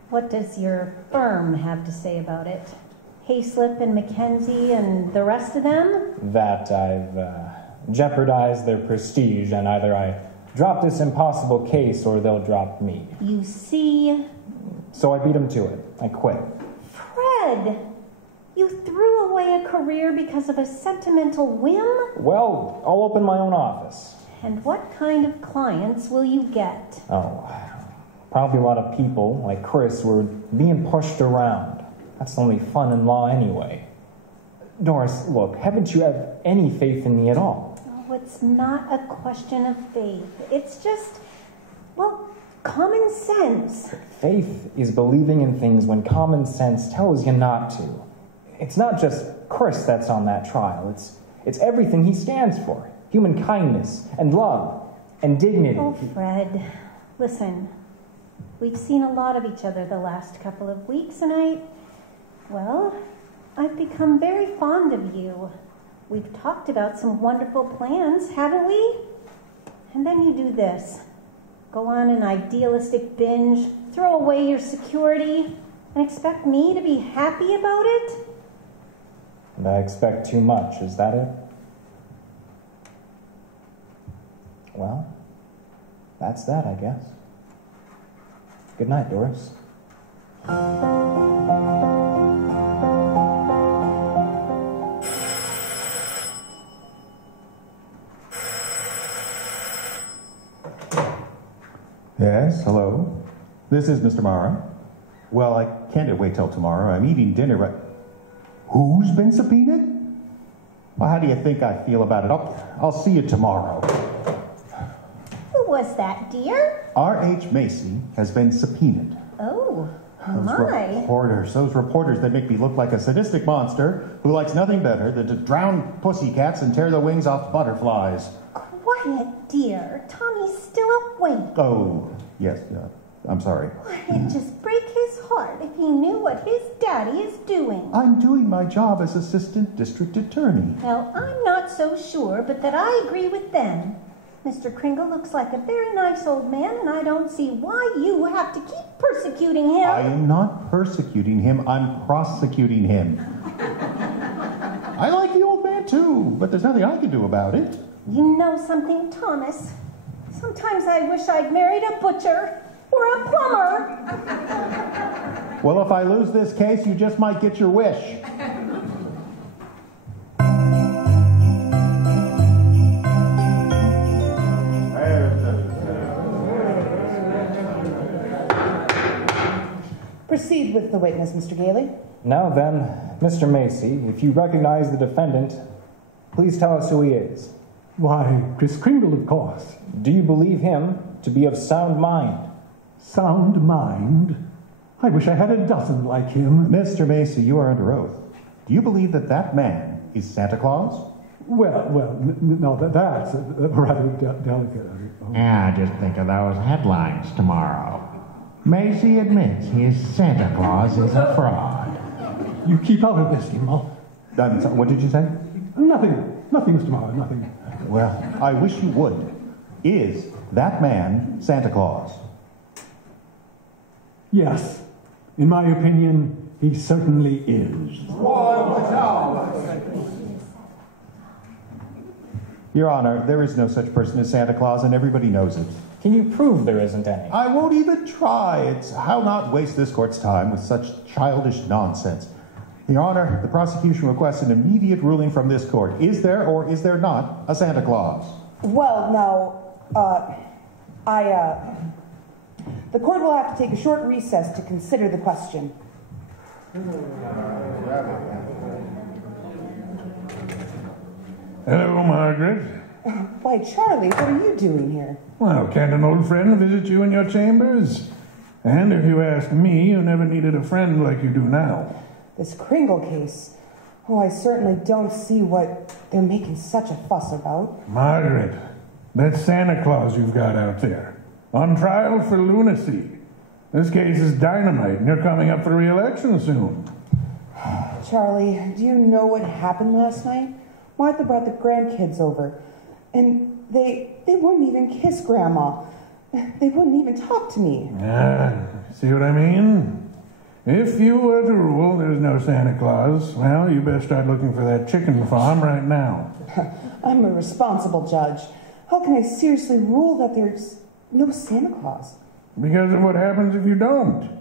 What does your firm have to say about it? Hayslip and Mackenzie and the rest of them? That I've jeopardized their prestige, and either I drop this impossible case or they'll drop me. You see? So I beat him to it. I quit. Fred! You threw away a career because of a sentimental whim? Well, I'll open my own office. And what kind of clients will you get? Oh, probably a lot of people, like Chris, who are being pushed around. That's only fun in law anyway. Doris, look, haven't you had any faith in me at all? Oh, it's not a question of faith. It's just, well, common sense. Faith is believing in things when common sense tells you not to. It's not just Chris that's on that trial. It's everything he stands for. Human kindness and love and dignity. Oh, Fred, listen. We've seen a lot of each other the last couple of weeks, and I've become very fond of you. We've talked about some wonderful plans, haven't we? And then you do this. Go on an idealistic binge, throw away your security, and expect me to be happy about it? And I expect too much, is that it? Well, that's that, I guess. Good night, Doris. Yes, hello. This is Mr. Mara. Well, I can't wait till tomorrow. I'm eating dinner right... Who's been subpoenaed? Well, how do you think I feel about it? I'll see you tomorrow. Who was that, dear? R.H. Macy has been subpoenaed. Oh, Those my. reporters, they make me look like a sadistic monster who likes nothing better than to drown pussycats and tear the wings off butterflies. Quiet, dear. Tommy's still awake. Oh, yes, I'm sorry. It'd just break his heart if he knew what his daddy is doing. I'm doing my job as assistant district attorney. Well, I'm not so sure, but that I agree with them. Mr. Kringle looks like a very nice old man, and I don't see why you have to keep persecuting him. I am not persecuting him, I'm prosecuting him. I like the old man too, but there's nothing I can do about it. You know something, Thomas? Sometimes I wish I'd married a butcher or a plumber. Well, if I lose this case, you just might get your wish. Proceed with the witness, Mr. Gailey. Now then, Mr. Macy, if you recognize the defendant, please tell us who he is. Why, Chris Kringle, of course. Do you believe him to be of sound mind? Sound mind? I wish I had a dozen like him. Mr. Macy, you are under oath. Do you believe that that man is Santa Claus? No, that's rather delicate. Yeah, just think of those headlines tomorrow. Macy admits his Santa Claus is a fraud. You keep out of this, Emil. What did you say? Nothing, Mr. Marr, nothing. Well, I wish you would. Is that man Santa Claus? Yes. In my opinion, he certainly is. Your Honor, there is no such person as Santa Claus, and everybody knows it. Can you prove there isn't any? I won't even try. It's how not waste this court's time with such childish nonsense. Your Honor, the prosecution requests an immediate ruling from this court. Is there or is there not a Santa Claus? Well, now, the court will have to take a short recess to consider the question. Hello, Margaret. Why, Charlie, what are you doing here? Well, can't an old friend visit you in your chambers? And if you ask me, you never needed a friend like you do now. This Kringle case. Oh, I certainly don't see what they're making such a fuss about. Margaret, that's Santa Claus you've got out there. On trial for lunacy. This case is dynamite, and you're coming up for re-election soon. Charlie, do you know what happened last night? Martha brought the grandkids over, and they wouldn't even kiss Grandma. They wouldn't even talk to me. See what I mean? If you were to rule there's no Santa Claus, well, you better start looking for that chicken farm right now. I'm a responsible judge. How can I seriously rule that there's no Santa Claus? Because of what happens if you don't.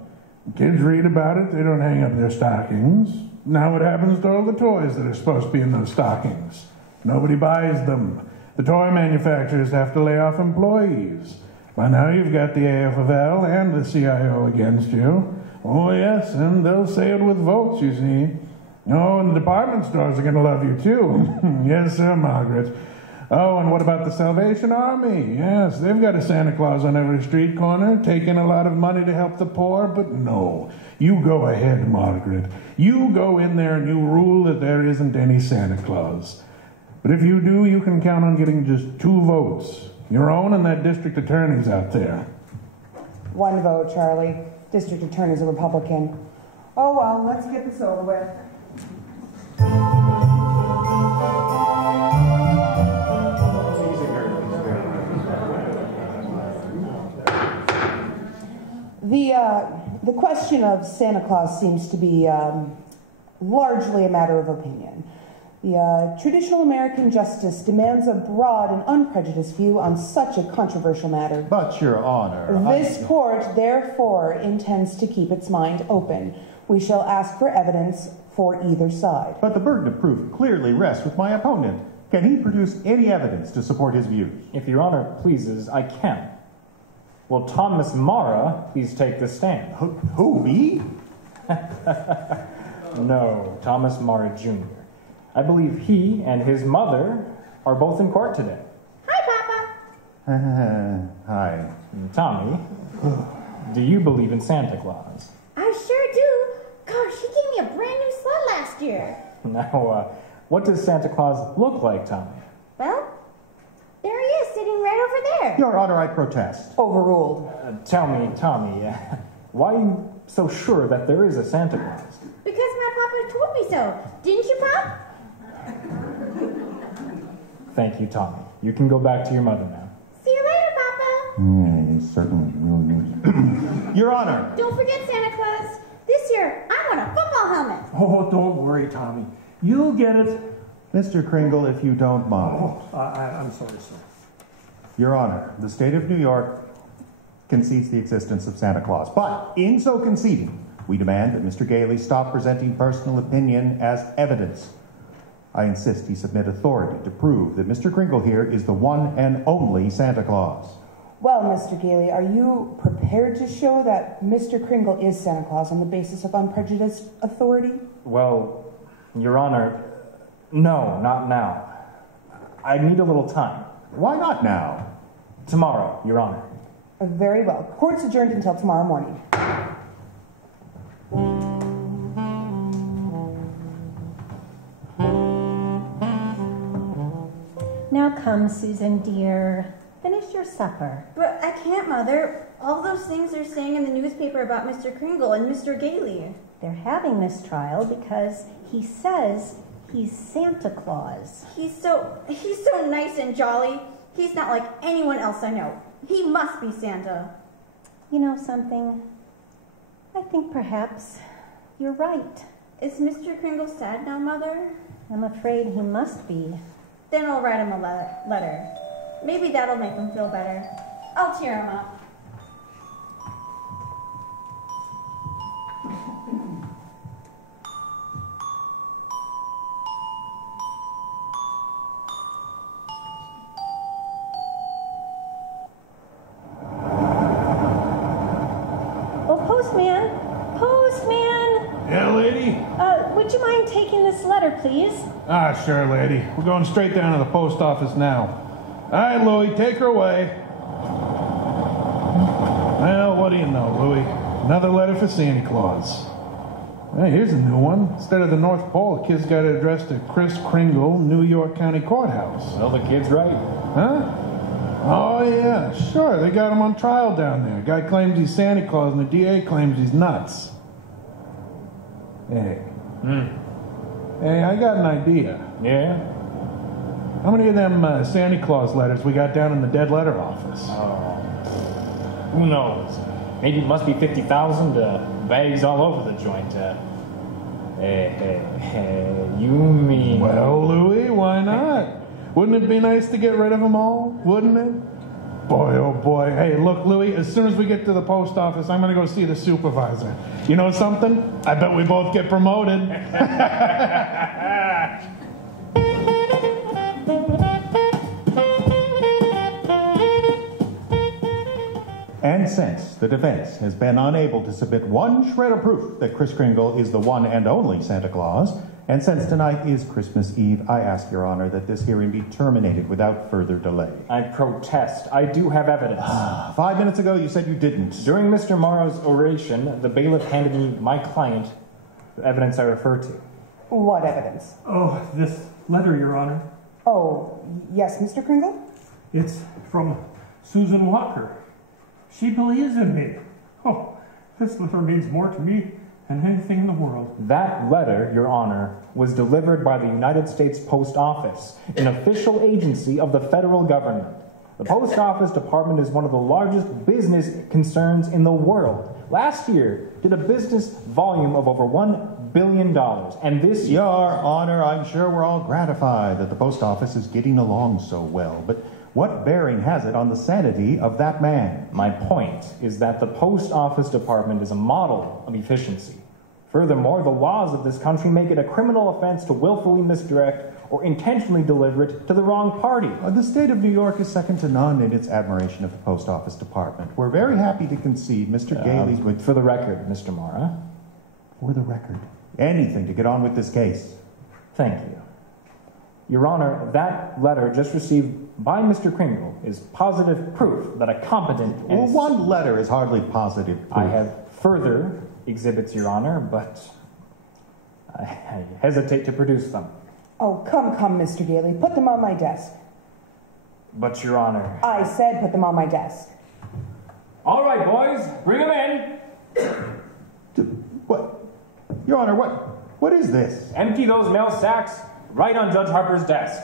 Kids read about it, they don't hang up their stockings. Now what happens to all the toys that are supposed to be in those stockings? Nobody buys them. The toy manufacturers have to lay off employees. By now you've got the AFL and the CIO against you. Oh yes, and they'll say it with votes, you see. Oh, and the department stores are going to love you too. Yes, sir, Margaret. Oh, and what about the Salvation Army? Yes, they've got a Santa Claus on every street corner, taking a lot of money to help the poor, but no. You go ahead, Margaret. You go in there and you rule that there isn't any Santa Claus. But if you do, you can count on getting just 2 votes. Your own and that district attorney's out there. 1 vote, Charlie. District attorney's a Republican. Oh, well, let's get this over with. The question of Santa Claus seems to be largely a matter of opinion. The traditional American justice demands a broad and unprejudiced view on such a controversial matter. But, Your Honor, this court, therefore, intends to keep its mind open. We shall ask for evidence for either side. But the burden of proof clearly rests with my opponent. Can he produce any evidence to support his views? If Your Honor pleases, I can. Will Thomas Mara please take the stand? Who, me? No, Thomas Mara Jr. I believe he and his mother are both in court today. Hi, Papa. Hi. Tommy, do you believe in Santa Claus? I sure do. Gosh, he gave me a brand new sled last year. Now, what does Santa Claus look like, Tommy? Well, there he is, sitting right over there. Your Honor, I protest. Overruled. Tell me, Tommy, why are you so sure that there is a Santa Claus? Because my papa told me so. Didn't you, Pop? Thank you, Tommy. You can go back to your mother now. See you later, Papa. He certainly will. Your Honor. Don't forget Santa Claus. This year, I want a football helmet. Oh, don't worry, Tommy. You'll get it. Mr. Kringle, if you don't mind. I'm sorry, sir. Your Honor, the state of New York concedes the existence of Santa Claus. But in so conceding, we demand that Mr. Gailey stop presenting personal opinion as evidence. I insist he submit authority to prove that Mr. Kringle here is the one and only Santa Claus. Well, Mr. Gailey, are you prepared to show that Mr. Kringle is Santa Claus on the basis of unprejudiced authority? Well, Your Honor, no, not now. I need a little time. Why not now? Tomorrow, Your Honor. Very well. Court's adjourned until tomorrow morning. Now come, Susan dear. Finish your supper. But I can't, Mother. All those things they're saying in the newspaper about Mr. Kringle and Mr. Gailey. They're having this trial because he says he's Santa Claus. He's so nice and jolly. He's not like anyone else I know. He must be Santa. You know something? I think perhaps you're right. Is Mr. Kringle sad now, Mother? I'm afraid he must be. Then I'll write him a letter. Maybe that'll make him feel better. I'll cheer him up. Oh, postman! Postman! Yeah, lady? Would you mind taking this letter, please? Ah, sure, lady. We're going straight down to the post office now. All right, Louie, take her away. Well, what do you know, Louie? Another letter for Santa Claus. Hey, here's a new one. Instead of the North Pole, the kid's got it addressed to Chris Kringle, New York County Courthouse. Well, the kid's right. Huh? Oh, yeah, sure. They got him on trial down there. Guy claims he's Santa Claus, and the DA claims he's nuts. Hey. Hey, I got an idea. Yeah? How many of them Santa Claus letters we got down in the dead letter office? Oh, who knows? Maybe it must be 50,000 bags all over the joint. Hey, you mean... Well, Louie, why not? Wouldn't it be nice to get rid of them all? Wouldn't it? Boy, oh boy. Hey, look, Louie, as soon as we get to the post office, I'm going to go see the supervisor. You know something? I bet we both get promoted. And since the defense has been unable to submit one shred of proof that Chris Kringle is the one and only Santa Claus, and since tonight is Christmas Eve, I ask Your Honor that this hearing be terminated without further delay. I protest. I do have evidence. 5 minutes ago, you said you didn't. During Mr. Morrow's oration, the bailiff handed me my client, the evidence I refer to. What evidence? Oh, this letter, Your Honor. Oh, yes, Mr. Kringle? It's from Susan Walker. She believes in me. Oh, this letter means more to me than anything in the world. That letter, Your Honor, was delivered by the United States Post Office, an official agency of the federal government. The Post Office Department is one of the largest business concerns in the world. Last year, did a business volume of over $1 billion. And this year... Your Honor, I'm sure we're all gratified that the Post Office is getting along so well, but what bearing has it on the sanity of that man? My point is that the Post Office Department is a model of efficiency. Furthermore, the laws of this country make it a criminal offense to willfully misdirect or intentionally deliver it to the wrong party. The state of New York is second to none in its admiration of the Post Office Department. We're very happy to concede Mr. Gailey's... For the record, Mr. Mara. For the record. Anything to get on with this case. Thank you. Your Honor, that letter just received by Mr. Kringle is positive proof that a competent Well, one letter is hardly positive proof. I have further exhibits, Your Honor, but I hesitate to produce them. Oh, come, Mr. Daly. Put them on my desk. But, Your Honor... I said put them on my desk. All right, boys. Bring them in. What? Your Honor, what is this? Empty those mail sacks right on Judge Harper's desk.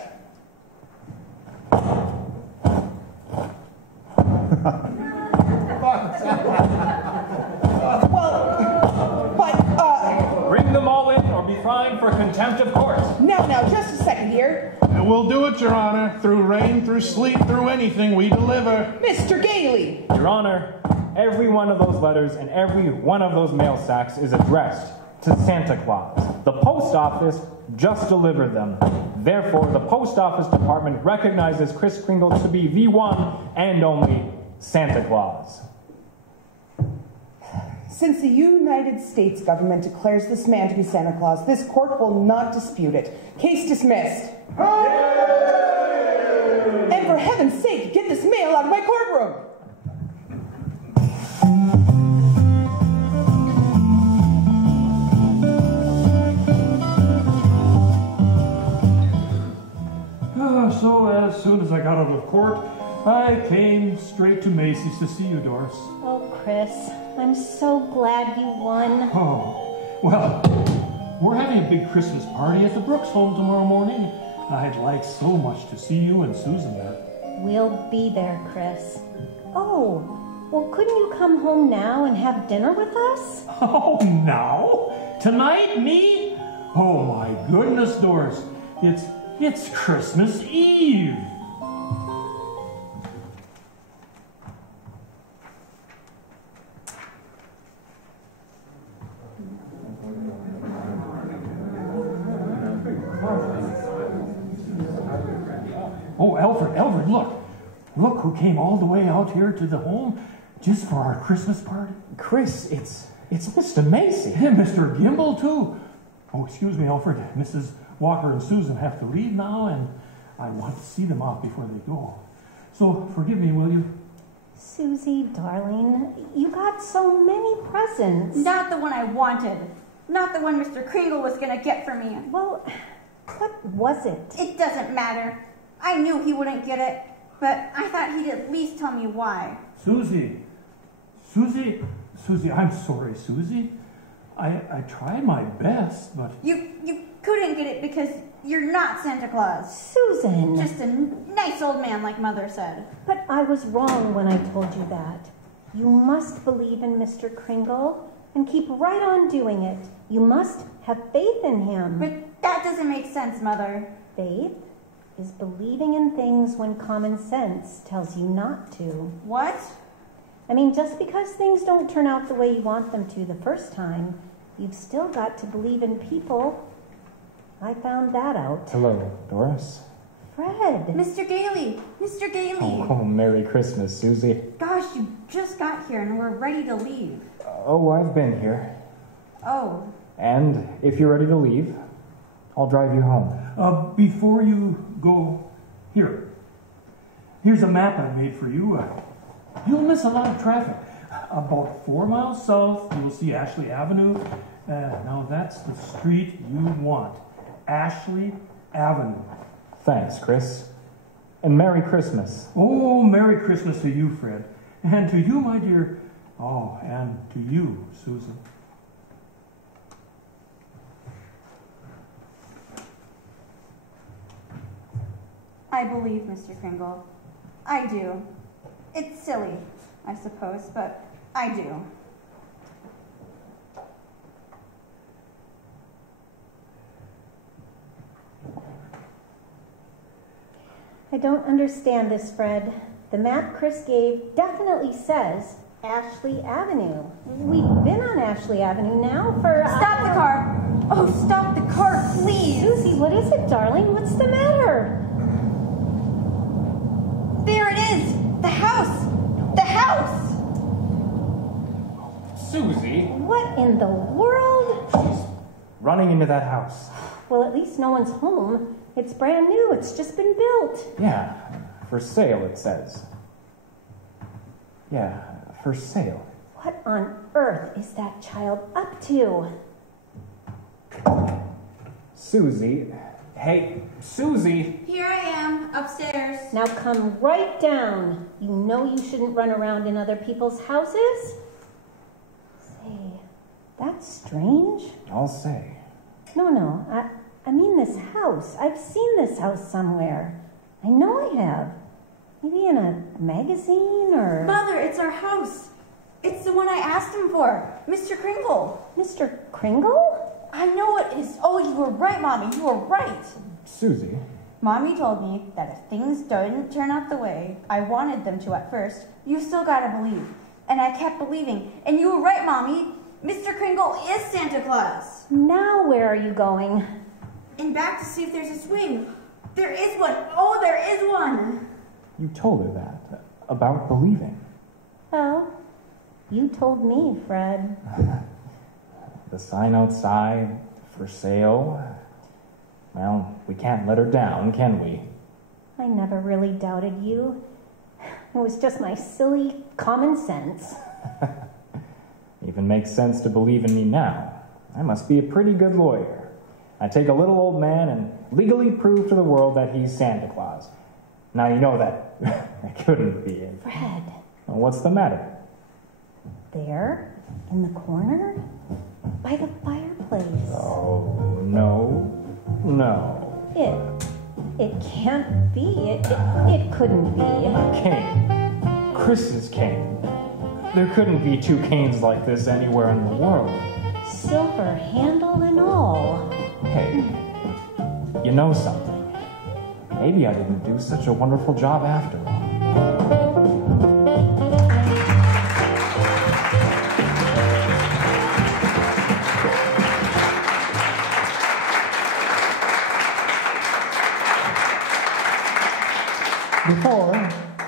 Bring them all in or be fined for contempt of court. Now, just a second here. We'll do it, Your Honor. Through rain, through sleet, through anything, we deliver. Mr. Gailey! Your Honor, every one of those letters and every one of those mail sacks is addressed to Santa Claus. The post office just delivered them. Therefore, the post office department recognizes Kris Kringle to be the one and only Santa Claus. Since the United States government declares this man to be Santa Claus, this court will not dispute it. Case dismissed. And for heaven's sake, get this mail out of my courtroom. So as soon as I got out of court, I came straight to Macy's to see you, Doris. Oh, Chris, I'm so glad you won. Oh, well, we're having a big Christmas party at the Brooks home tomorrow morning. I'd like so much to see you and Susan there. We'll be there, Chris. Oh, well, couldn't you come home now and have dinner with us? Oh, now? Tonight, me? Oh, my goodness, Doris. It's Christmas Eve. Oh, Alfred, look. Look who came all the way out here to the home just for our Christmas party. Chris, it's Mr. Macy. And Mr. Gimble, too. Oh, excuse me, Alfred. Mrs. Walker and Susan have to leave now, and I want to see them off before they go. So, forgive me, will you? Susie, darling, you got so many presents. Not the one I wanted. Not the one Mr. Kringle was going to get for me. Well, what was it? It doesn't matter. I knew he wouldn't get it, but I thought he'd at least tell me why. Susie, I'm sorry, Susie. I tried my best, but... You couldn't get it because you're not Santa Claus. Susan! Just a nice old man, like Mother said. But I was wrong when I told you that. You must believe in Mr. Kringle and keep right on doing it. You must have faith in him. But that doesn't make sense, Mother. Faith is believing in things when common sense tells you not to. What? I mean, just because things don't turn out the way you want them to the first time, you've still got to believe in people. I found that out. Hello, Doris. Fred. Mr. Gailey. Mr. Gailey. Oh, Merry Christmas, Susie. Gosh, you just got here and we're ready to leave. Oh, I've been here. Oh. And if you're ready to leave, I'll drive you home. Before you go, here's a map I made for you. You'll miss a lot of traffic. About 4 miles south, you'll see Ashley Avenue. Now that's the street you want. Ashley Avenue. Thanks, Chris. And Merry Christmas. Oh, Merry Christmas to you, Fred. And to you, my dear. Oh, and to you, Susan. I believe Mr. Kringle. I do. It's silly, I suppose, but I do. I don't understand this, Fred. The map Chris gave definitely says Ashley Avenue. We've been on Ashley Avenue now for... Stop the car! Oh, stop the car, please! Susie, what is it, darling? What's the matter? There it is! The house! The house! Susie? What in the world? She's running into that house. Well, at least no one's home. It's brand new. It's just been built. Yeah, for sale, it says. Yeah, for sale. What on earth is that child up to? Susie. Hey, Susie. Here I am, upstairs. Now come right down. You know you shouldn't run around in other people's houses? Say, that's strange. I'll say. No, I mean this house. I've seen this house somewhere. I know I have. Maybe in a magazine or... Mother, it's our house. It's the one I asked him for. Mr. Kringle. Mr. Kringle? I know it is. Oh, you were right, Mommy. You were right. Susie. Mommy told me that if things didn't turn out the way I wanted them to at first, you still gotta believe. And I kept believing. And you were right, Mommy. Mr. Kringle is Santa Claus. Now where are you going? And back to see if there's a swing. There is one. Oh, there is one. You told her that. About believing. Well, you told me, Fred. The sign outside, for sale. Well, we can't let her down, can we? I never really doubted you. It was just my silly common sense. Even makes sense to believe in me now. I must be a pretty good lawyer. I take a little old man and legally prove to the world that he's Santa Claus. Now you know that I couldn't be it. Fred. Well, what's the matter? There, in the corner, by the fireplace. Oh, no. It can't be. It couldn't be. A cane. Chris's cane. There couldn't be two canes like this anywhere in the world. Silver handle and all. Hey, you know something? Maybe I didn't do such a wonderful job after all.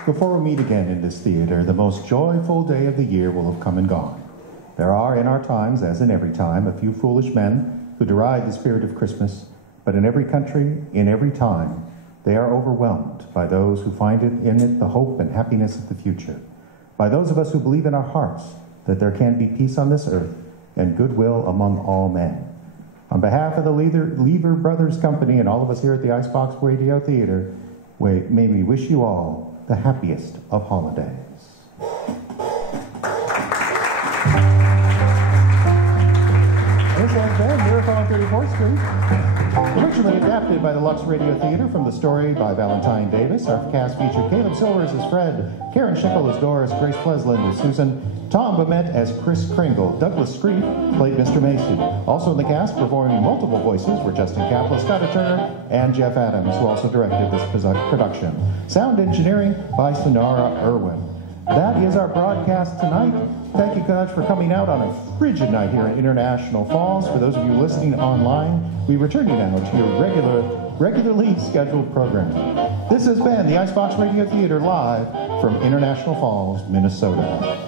Before we meet again in this theater, the most joyful day of the year will have come and gone. There are in our times, as in every time, a few foolish men who deride the spirit of Christmas, but in every country, in every time, they are overwhelmed by those who find in it the hope and happiness of the future, by those of us who believe in our hearts that there can be peace on this earth and goodwill among all men. On behalf of the Lever Brothers Company and all of us here at the Icebox Radio Theater, may we wish you all the happiest of holidays. This has been Miracle on 34th Street. Originally adapted by the Lux Radio Theater from the story by Valentine Davis. Our cast featured Caleb Silvers as Fred, Karen Schickel as Doris, Grace Plesland as Susan, Tom Bement as Chris Kringle, Douglas Screef played Mr. Macy. Also in the cast, performing multiple voices, were Justin Kaplan, Scott Turner, and Jeff Adams, who also directed this production. Sound engineering by Sonara Irwin. That is our broadcast tonight. Thank you guys for coming out on a frigid night here in International Falls. For those of you listening online, we return you now to your regularly scheduled programming. This has been the Icebox Radio Theater live from International Falls, Minnesota.